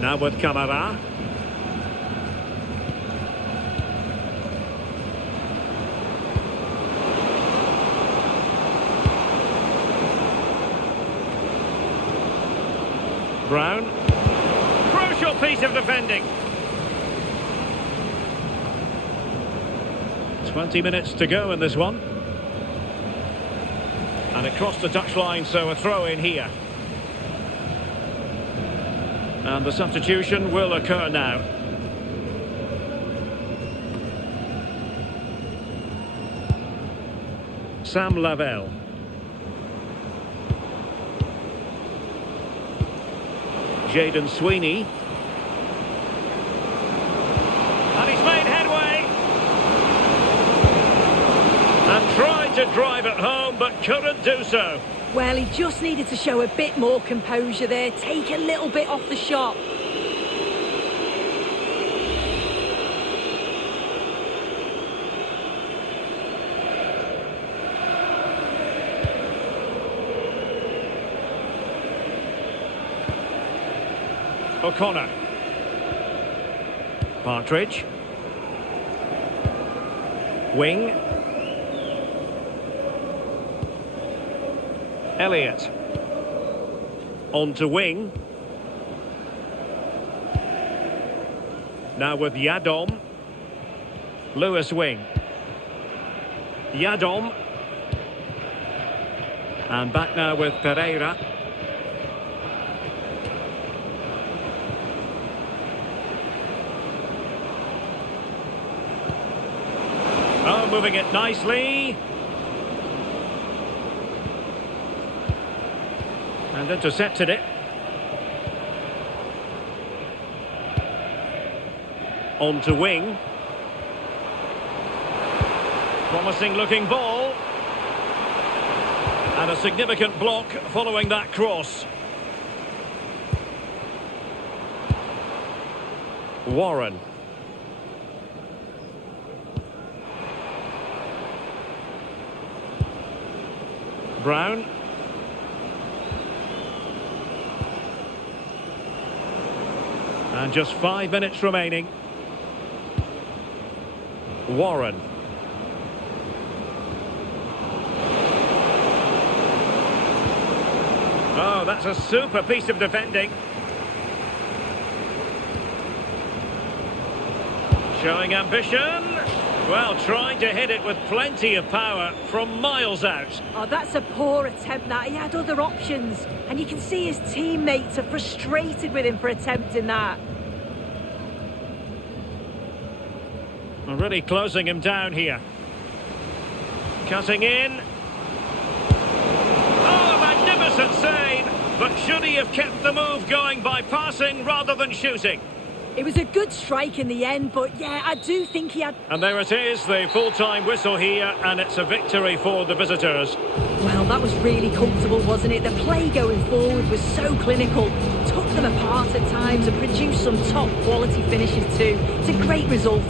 Now with Camara. Brown. Crucial piece of defending. 20 minutes to go in this one. And it crossed the touchline, so a throw in here. And the substitution will occur now. Sam Lavelle. Jaden Sweeney. And he's made headway. And tried to drive it home, but couldn't do so. Well, he just needed to show a bit more composure there, take a little bit off the shot. O'Connor. Partridge. Wing. Elliott. On to wing. Now with Yadom. Lewis wing. Yadom. And back now with Pereira. Oh, moving it nicely. And intercepted it. On to wing. Promising looking ball. And a significant block following that cross. Warren. Brown. And just 5 minutes remaining. Warren. Oh, that's a super piece of defending. Showing ambition. Well, trying to hit it with plenty of power from miles out. Oh, that's a poor attempt, that. He had other options. And you can see his teammates are frustrated with him for attempting that. Really closing him down here. Cutting in. Oh, a magnificent save. But should he have kept the move going by passing rather than shooting? It was a good strike in the end, but yeah, I do think he had... And there it is, the full-time whistle here, and it's a victory for the visitors. Well, that was really comfortable, wasn't it? The play going forward was so clinical, took them apart at times and produced some top-quality finishes too. It's a great result.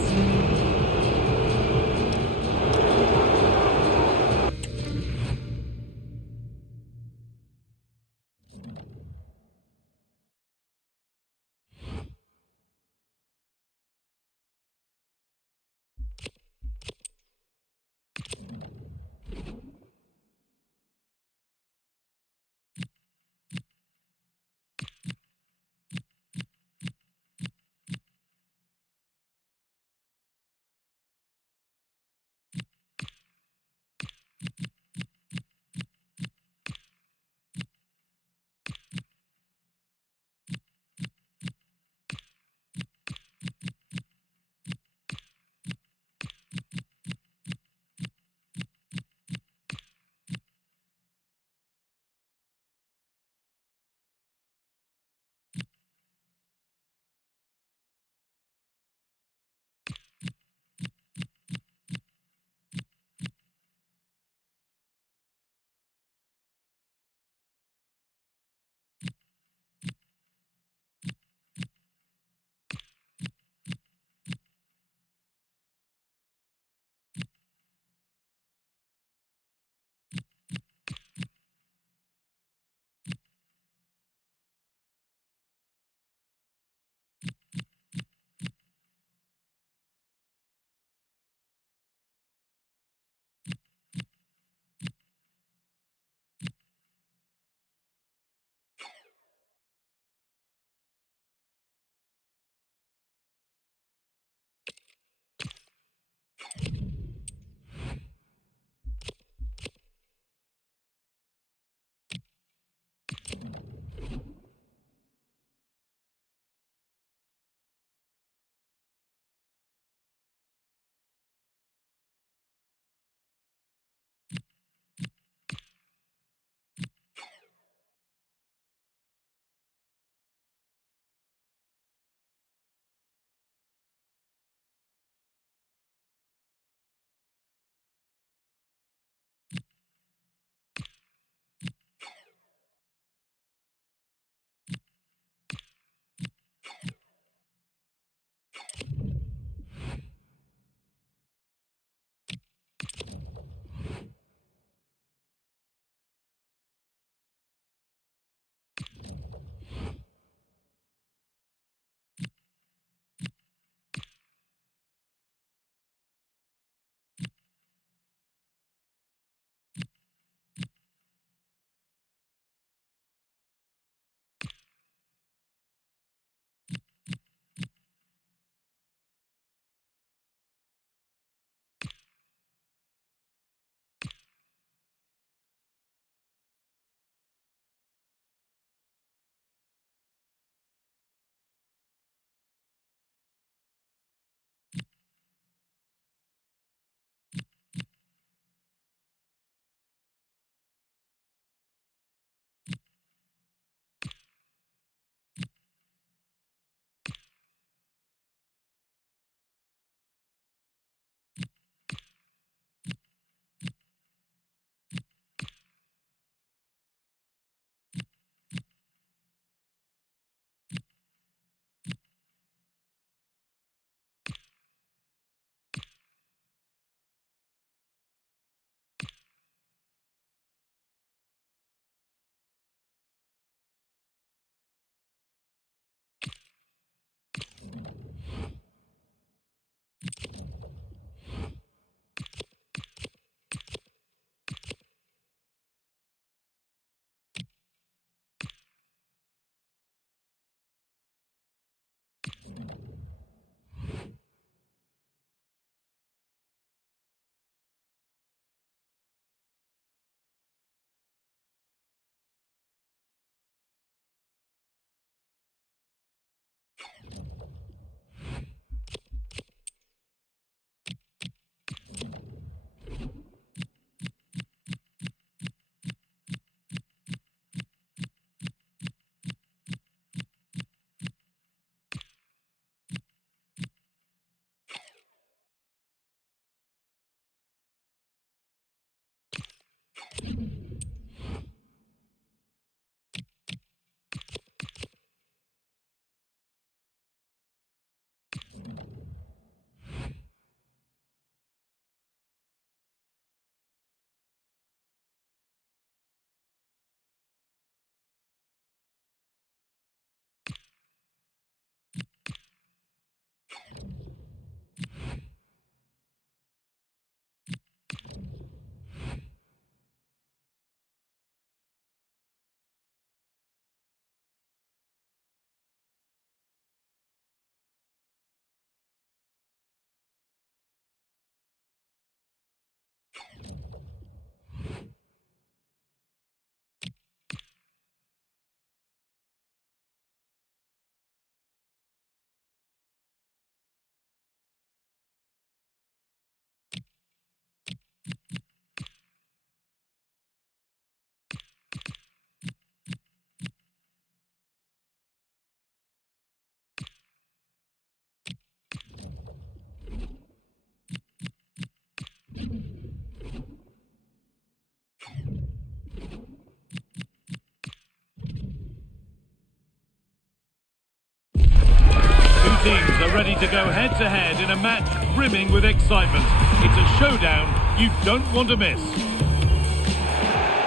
ready to go head-to-head in a match brimming with excitement. It's a showdown you don't want to miss.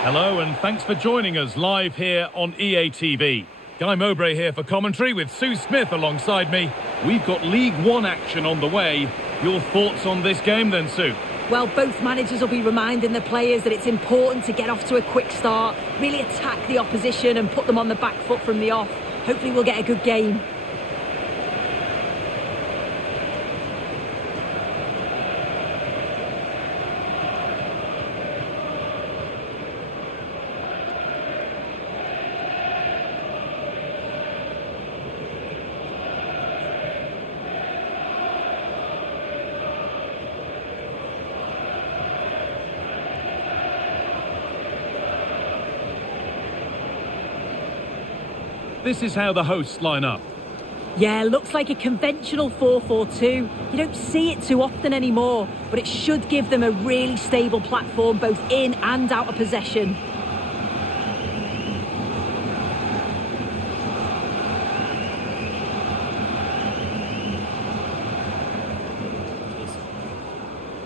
Hello and thanks for joining us live here on EA TV. Guy Mowbray here for commentary with Sue Smith alongside me. We've got League One action on the way. Your thoughts on this game then, Sue? Well, both managers will be reminding the players that it's important to get off to a quick start, really attack the opposition and put them on the back foot from the off. Hopefully we'll get a good game. This is how the hosts line up. Yeah, looks like a conventional 4-4-2. You don't see it too often anymore, but it should give them a really stable platform both in and out of possession.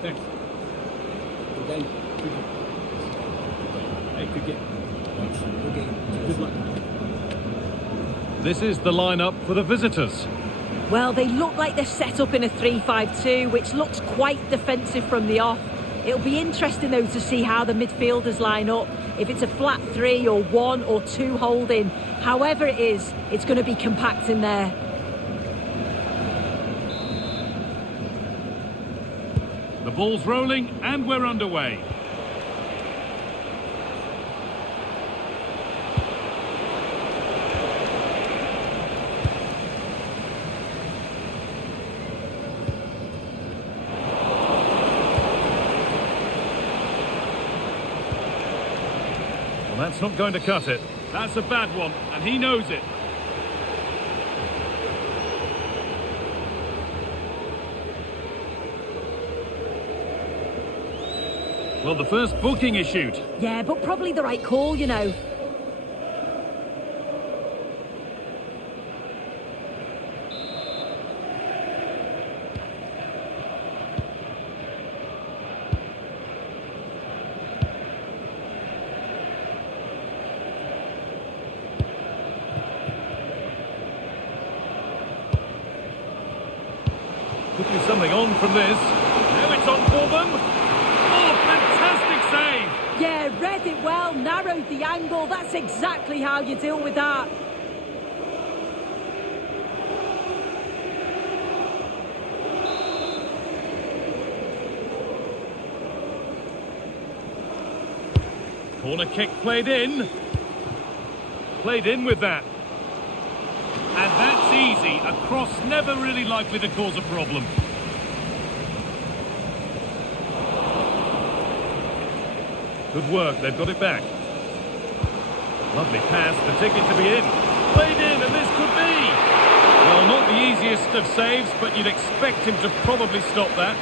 Thanks. Good game. Good luck. This is the lineup for the visitors. Well, they look like they're set up in a 3-5-2, which looks quite defensive from the off. It'll be interesting, though, to see how the midfielders line up. If it's a flat 3 or 1 or 2 holding, however it is, it's going to be compact in there. The ball's rolling and we're underway. Well, that's not going to cut it. That's a bad one, and he knows it. Well, the first booking issued. Yeah, but probably the right call, you know. Could be something on from this. Now it's on for them. Oh, fantastic save! Yeah, read it well, narrowed the angle. That's exactly how you deal with that. Corner kick played in. Played in with that. And that's easy. A cross never really likely to cause a problem. Good work, they've got it back. Lovely pass, the ticket to be in. Played in, and this could be. Well, not the easiest of saves, but you'd expect him to probably stop that.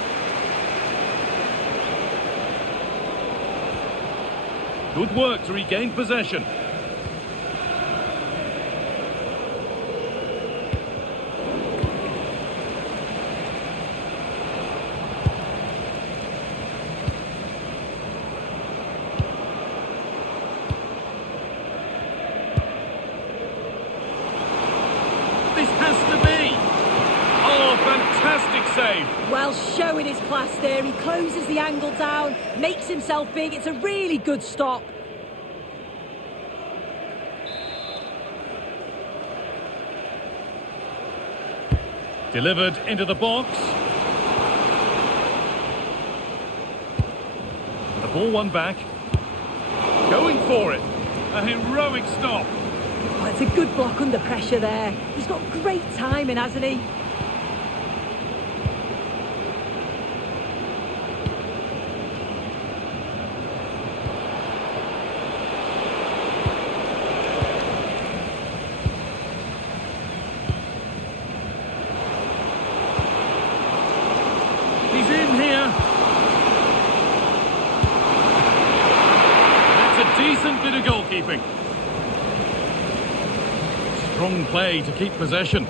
Good work to regain possession. This has to be. Oh, fantastic save. Well, showing his class there. He closes the angle down, makes himself big. It's a really good stop. Delivered into the box. The ball won back. Going for it. A heroic stop. Oh, it's a good block under pressure there. He's got great timing, hasn't he? He's in here. That's a decent bit of goalkeeping. Strong play to keep possession.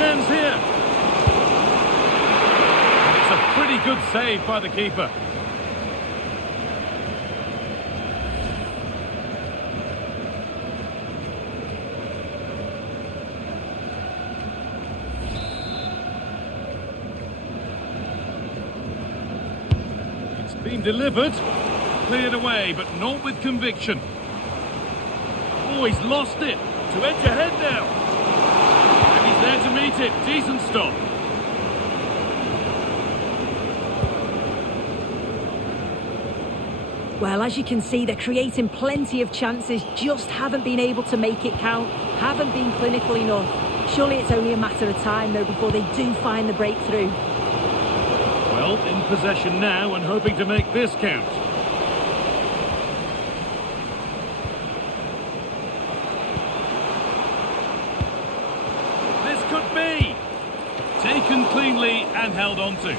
chance here. And it's a pretty good save by the keeper. It's been delivered. Cleared away, but not with conviction. Oh, he's lost it. To edge ahead now. And he's there to meet it. Decent stop. Well, as you can see, they're creating plenty of chances, just haven't been able to make it count, haven't been clinical enough. Surely it's only a matter of time, though, before they do find the breakthrough. Well, in possession now and hoping to make this count. This could be taken cleanly and held on to.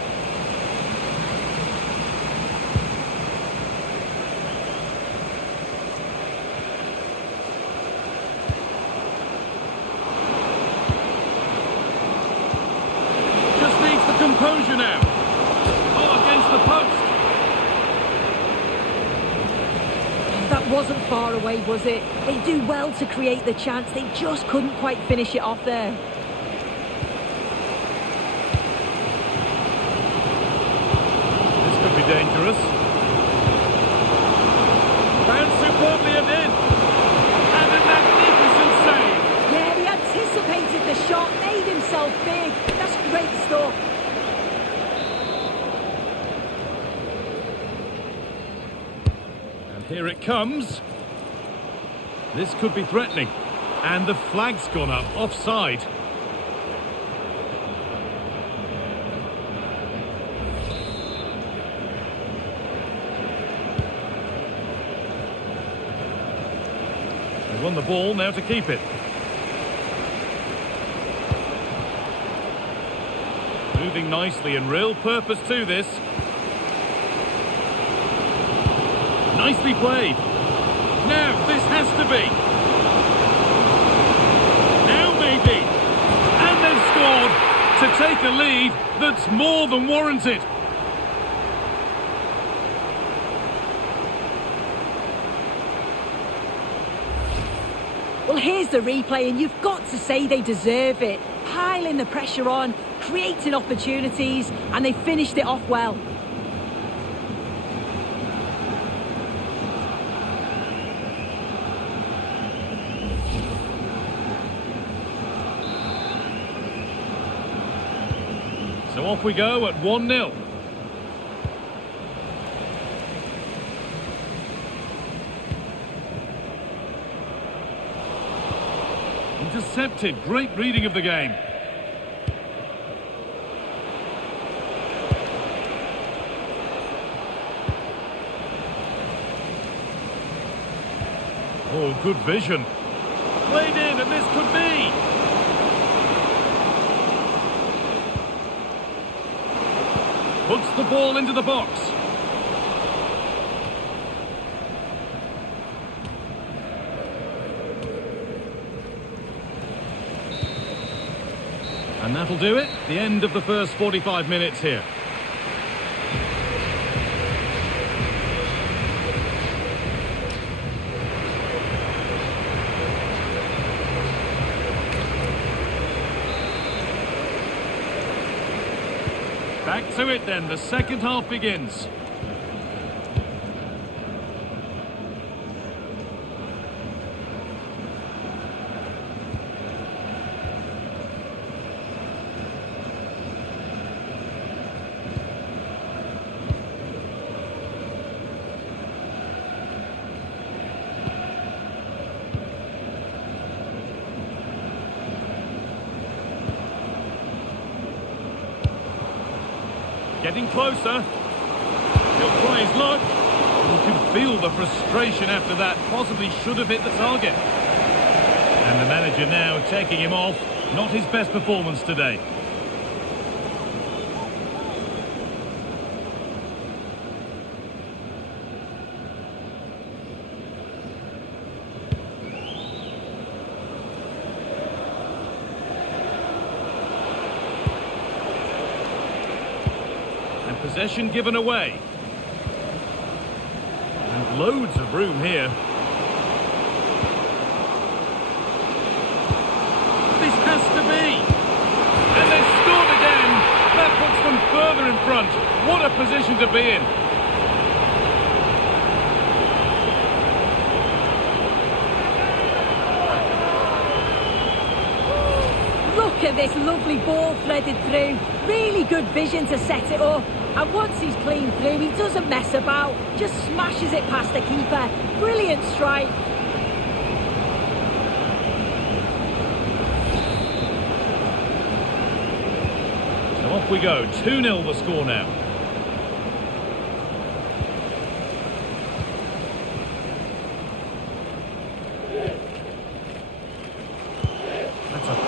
Composure now. Oh, against the post. That wasn't far away, was it? They do well to create the chance. They just couldn't quite finish it off there. This could be dangerous. Found superbly and in. And a magnificent save. Yeah, he anticipated the shot, made himself big. That's great stuff. Here it comes. This could be threatening. And the flag's gone up, offside. They won the ball, now to keep it. Moving nicely and real purpose to this. Nicely played. Now, this has to be. Now, maybe. And they've scored to take a lead that's more than warranted. Well, here's the replay, and you've got to say they deserve it. Piling the pressure on, creating opportunities, and they finished it off well. So off we go at 1-0. Intercepted. Great reading of the game. Oh, good vision. Played in, and this could be. Puts the ball into the box. And that'll do it. The end of the first 45 minutes here. Back to it then, the second half begins. Getting closer. He'll try his luck. You can feel the frustration after that. Possibly should have hit the target. And the manager now taking him off. Not his best performance today. Possession given away. And loads of room here. This has to be. And they've scored again. That puts them further in front. What a position to be in. Look at this lovely ball threaded through. Really good vision to set it up. And once he's clean through, he doesn't mess about. Just smashes it past the keeper. Brilliant strike. So off we go. 2-0 the score now.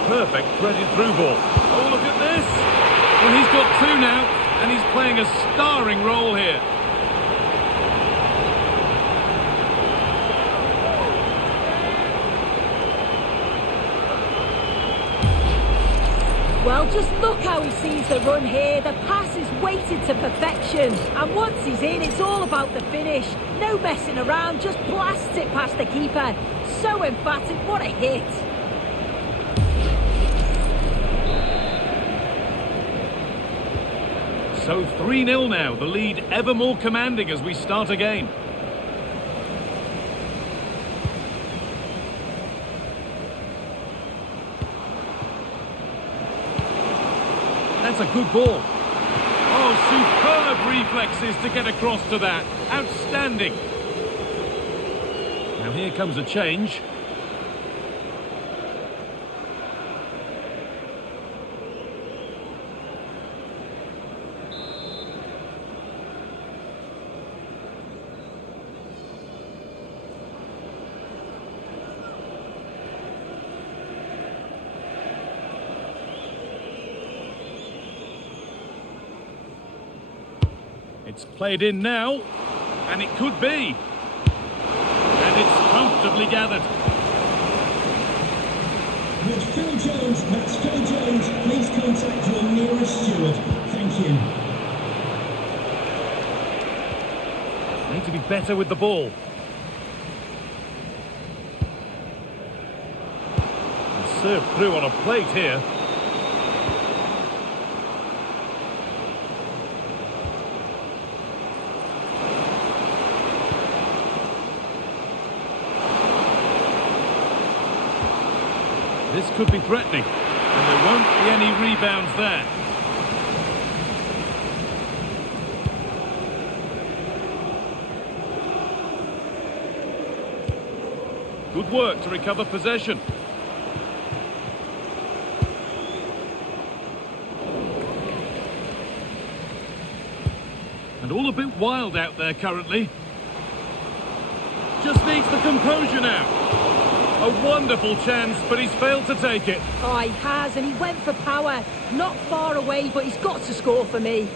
Perfect threaded through ball. Oh, look at this. Well, he's got 2 now, and he's playing a starring role here. Well, just look how he sees the run here. The pass is weighted to perfection. And once he's in, it's all about the finish. No messing around, just blasts it past the keeper. So emphatic, what a hit. So 3-0 now, the lead ever more commanding as we start again. That's a good ball. Oh, superb reflexes to get across to that. Outstanding. Now here comes a change. It's played in now, and it could be. And it's comfortably gathered. With Phil Jones, that's Phil Jones. Please contact your nearest steward. Thank you. Need to be better with the ball. And served through on a plate here. This could be threatening, and there won't be any rebounds there. Good work to recover possession. And all a bit wild out there currently. Just needs the composure now. A wonderful chance, but he's failed to take it. Oh, he has, and he went for power. Not far away, but he's got to score for me.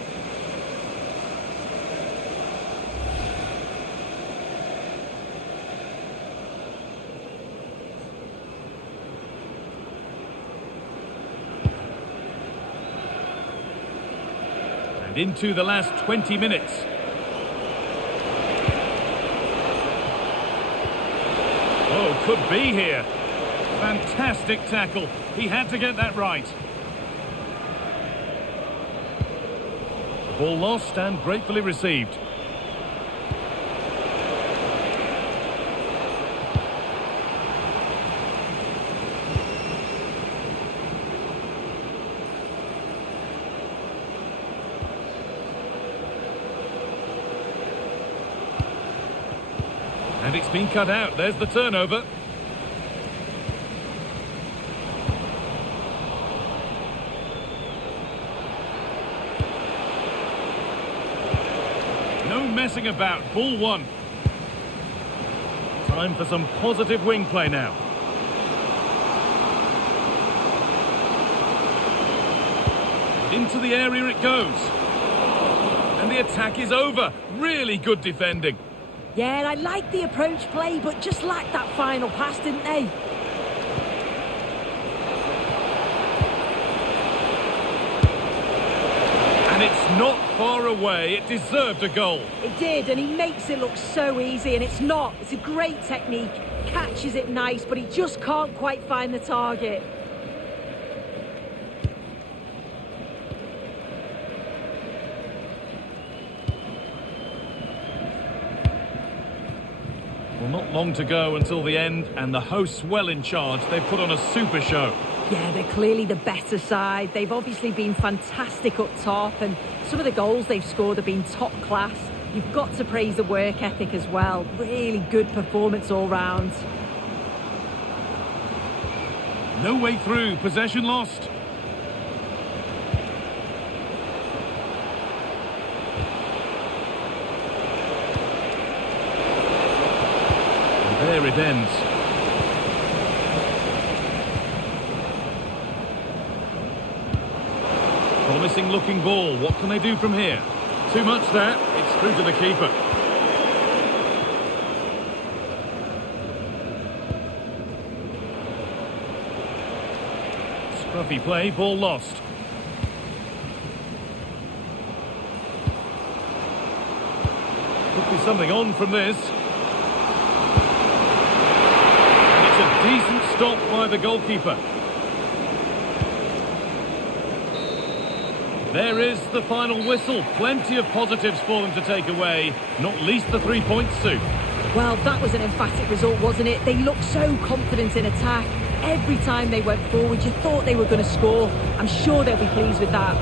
And into the last 20 minutes. Oh, could be here. Fantastic tackle. He had to get that right. Ball lost and gratefully received. And it's been cut out. There's the turnover. No messing about. Ball 1. Time for some positive wing play now. Into the area it goes. And the attack is over. Really good defending. Yeah, I like the approach play, but just lacked that final pass, didn't they? And it's not far away. It deserved a goal. It did, and he makes it look so easy, and it's not. It's a great technique, catches it nice, but he just can't quite find the target. Well, not long to go until the end, and the hosts well in charge. They've put on a super show. Yeah, they're clearly the better side. They've obviously been fantastic up top, and some of the goals they've scored have been top class. You've got to praise the work ethic as well. Really good performance all round. No way through. Possession lost. And there it ends. Promising looking ball. What can they do from here? Too much there. It's through to the keeper. Scruffy play, ball lost. Could be something on from this. And it's a decent stop by the goalkeeper. There is the final whistle. Plenty of positives for them to take away, not least the 3 points, Sue. Well, that was an emphatic result, wasn't it? They looked so confident in attack. Every time they went forward, you thought they were going to score. I'm sure they'll be pleased with that.